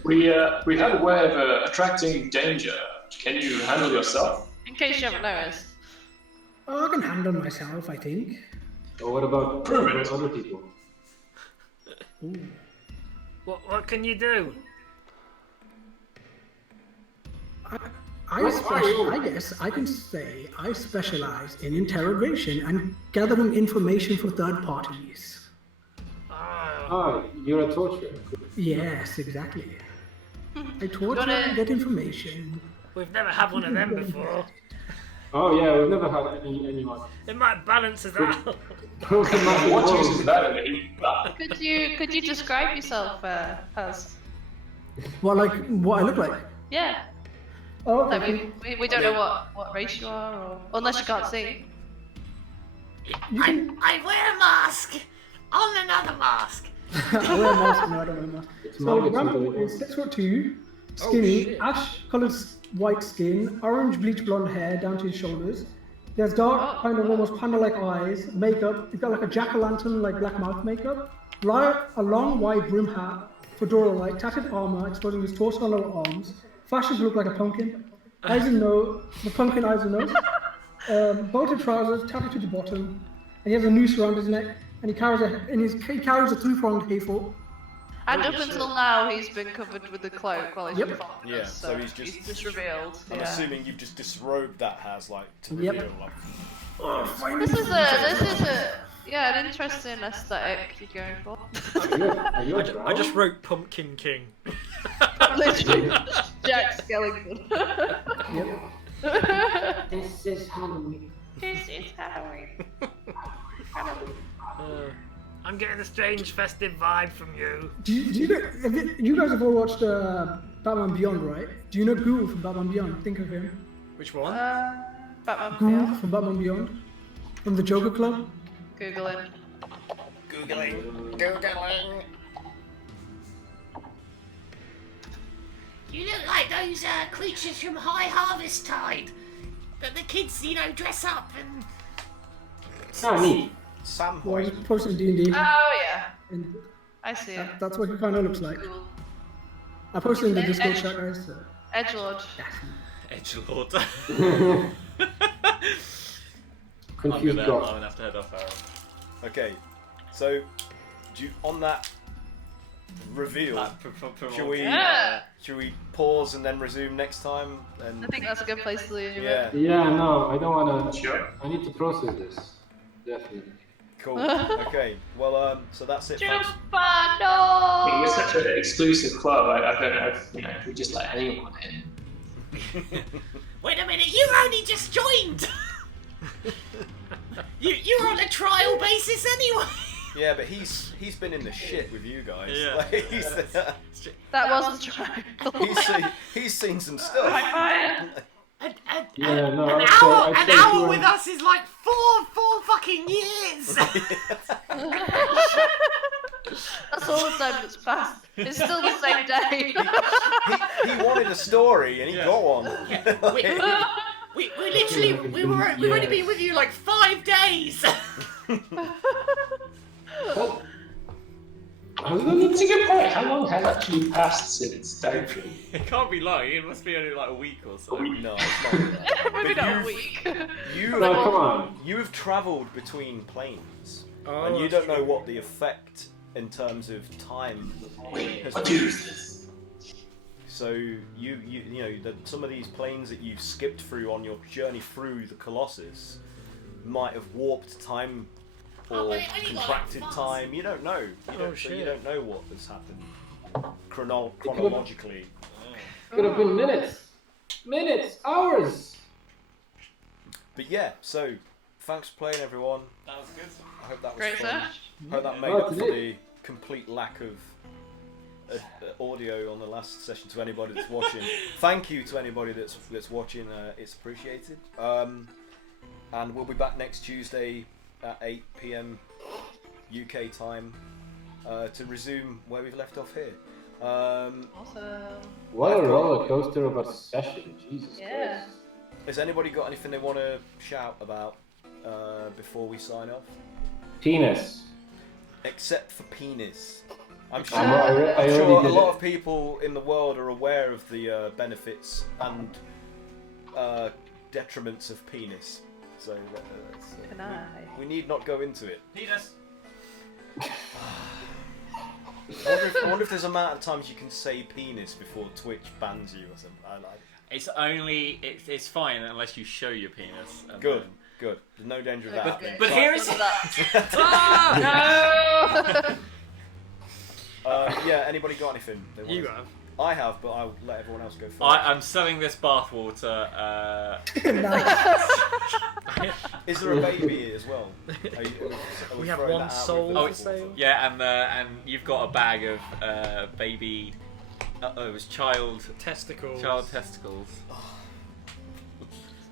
We had a way of attracting danger. Can you handle yourself? In case you haven't noticed. Oh, I can handle myself, I think. Or what about Prove it. other people? Ooh. What can you do? I guess I can say I specialize in interrogation and gathering information for third parties. Oh, you're a torturer. Yes, exactly. I torture Got it. and get information. We've never had one of them before. Oh yeah, we've never had anyone. It might balance us out. What use is that in the heat? Could you describe yourself, Haz? What, like, what I look like? Yeah. Oh, Like okay. we don't know what race you are, or unless you can't see. I wear a mask on another mask. I wear a mask. No, I don't wear a mask. It's So maggots Rambo until is 6'2", skinny, shit. ash-colored white skin, orange bleach blonde hair down to his shoulders. He has dark, kind of almost panda-like eyes, makeup. He's got like a jack-o'-lantern, like black mouth makeup. A long wide brim hat, fedora-like, tattered armor exposing his torso and lower arms. Fashions look like a pumpkin. Eyes and nose, the pumpkin eyes and nose. Bolted trousers, tattered to the bottom, and he has a noose around his neck. And he carries a three-pronged hay fork. And up until now, he's been covered with the cloak while he's Yep. been following Yeah, us, so he's just- revealed. I'm yeah. assuming you've just disrobed that Has like to Yep. reveal like. This is a an interesting aesthetic you're going for. Are you a drow? I just wrote Pumpkin King. Literally, Jack Skellington. Yep. This is Halloween. This is Halloween. I'm getting a strange festive vibe from you. You guys have all watched Batman Beyond, right? Do you know Ghoul from Batman Beyond? Think of him. Which one? Batman Ghoul Beyond. from Batman Beyond. From the Joker Club. Google it. You look like those creatures from High Harvest Tide that the kids, dress up and. Ah, neat. Sam Well, I Hoyt. just posted D&D. Oh yeah, And I see it. that's what he kind of looks like. Cool. I posted in the Discord chat, guys. So. Edgelord. Edgelord. Confused I'm dog. gonna have to head off, Aaron. Okay, so on that reveal, should we pause and then resume next time? And I think that's a good place to leave it. yeah, Yeah, no, I don't wanna. Sure. I need to process this. Definitely. cool. Okay, well, so that's it. Folks. I mean, we're such an exclusive club. I don't know if we just let anyone in. Wait a minute, you only just joined! You're on a trial basis anyway! Yeah, but he's been in the shit with you guys. Yeah. Like, That was the trial. he's seen some stuff. Yeah, no, An I'd say hour 2 with hours. us is like four fucking years! That's all the time that's passed. It's still the same day. He wanted a story and he got one. we literally, we've only been with you like 5 days! Oh. It's a good point. How long has actually passed since debut? It can't be long. It must be only like a week or so. No, it's not. Maybe But not a week. No, come on. You have travelled between planes, Oh, and you that's don't know true. what the effect in terms of time has What been. year is this? So you know that some of these planes that you skipped through on your journey through the Colossus might have warped time Oh, or wait, I need contracted like time. You don't know. So shit. you don't know what has happened chronologically. Could have been minutes, hours. But yeah, so thanks for playing, everyone. That was good. I hope that was Great fun. search. Hope that made Oh, up for today. the complete lack of audio on the last session to anybody that's watching. Thank you to anybody that's watching. It's appreciated. And we'll be back next Tuesday at 8 p.m. UK time to resume where we've left off here. Awesome. What a roller coaster of a session, Jesus Yeah. Christ. Has anybody got anything they want to shout about before we sign off? Penis. Except for penis. I'm sure, I I'm sure already a did lot it. of people in the world are aware of the benefits and detriments of penis. So Can I? we need not go into it. Penis. I wonder if there's an amount of times you can say penis before Twitch bans you or something. It's fine unless you show your penis. And Good, then- good. There's no danger of that But- happening. But here is. No! Yeah, anybody got anything? they wanna- You have. I have, but I'll let everyone else go first. I'm selling this bathwater. Nice. Is there a baby as well? Are We have throwing one that out soul with for the sale. Yeah, and you've got a bag of baby. It was child Testicles. testicles.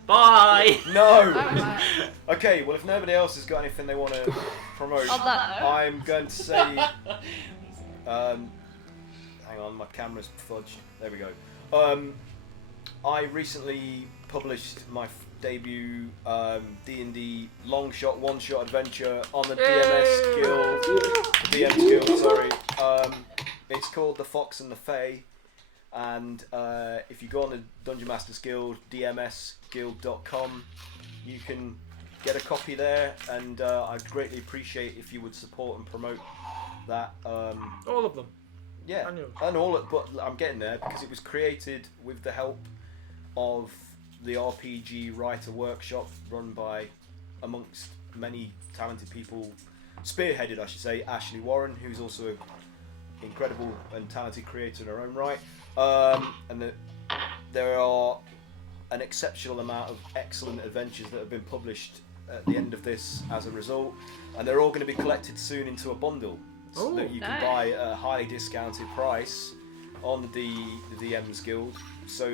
Bye. No. Alright. Okay, well, if nobody else has got anything they want to promote, On that note. I'm going to say. Hang on, my camera's fudged. There we go. I recently published my debut D&D long shot, one shot adventure on the DMS Guild. Sorry. It's called The Fox and the Fae. And if you go on the Dungeon Masters Guild, dmsguild.com, you can get a copy there, and I'd greatly appreciate if you would support and promote that. All of them. Yeah, Annual. and all it, but I'm getting there because it was created with the help of the RPG Writer Workshop run by, amongst many talented people, spearheaded, I should say, Ashley Warren, who's also an incredible and talented creator in her own right. And there are an exceptional amount of excellent adventures that have been published at the end of this as a result, and they're all going to be collected soon into a bundle so that you can nice. buy at a highly discounted price on the DMs Guild. So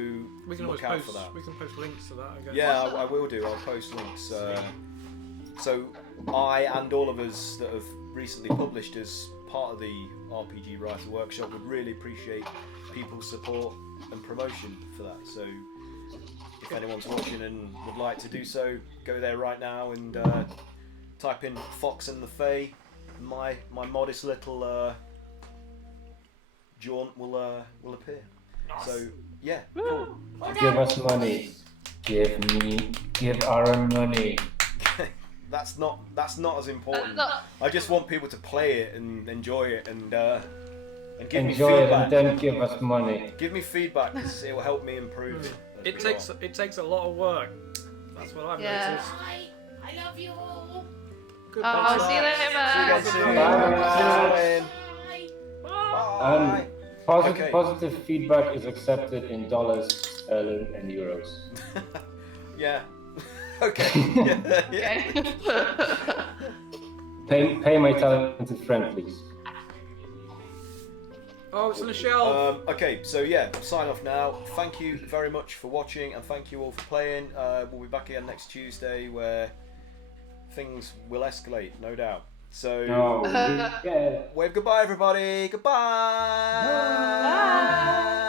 We can look always out post. for that. We can post links to that. I guess. Yeah, I will do. I'll post links. So I and all of us that have recently published as part of the RPG Writer Workshop would really appreciate people's support and promotion for that. So if anyone's watching and would like to do so, go there right now and type in Fox and the Fae. My modest little jaunt will appear. So yeah, cool. Give us money. Give Aaron money. That's not as important. I just want people to play it and enjoy it and give me Enjoy it feedback. and then give us money. Give me feedback because it will help me improve. It takes a lot of work. That's what I've noticed. Bye. I love you all. Goodbye. See you later, See you man. again soon. And Okay. positive feedback is accepted in dollars, sterling, and euros. Yeah. Okay. Yeah. Okay. Pay my talented friend, please. Oh, it's on the shelf. Okay, so yeah, sign off now. Thank you very much for watching, and thank you all for playing. We'll be back again next Tuesday, where things will escalate, no doubt. So, No, yeah. wave goodbye, everybody. Goodbye. Bye.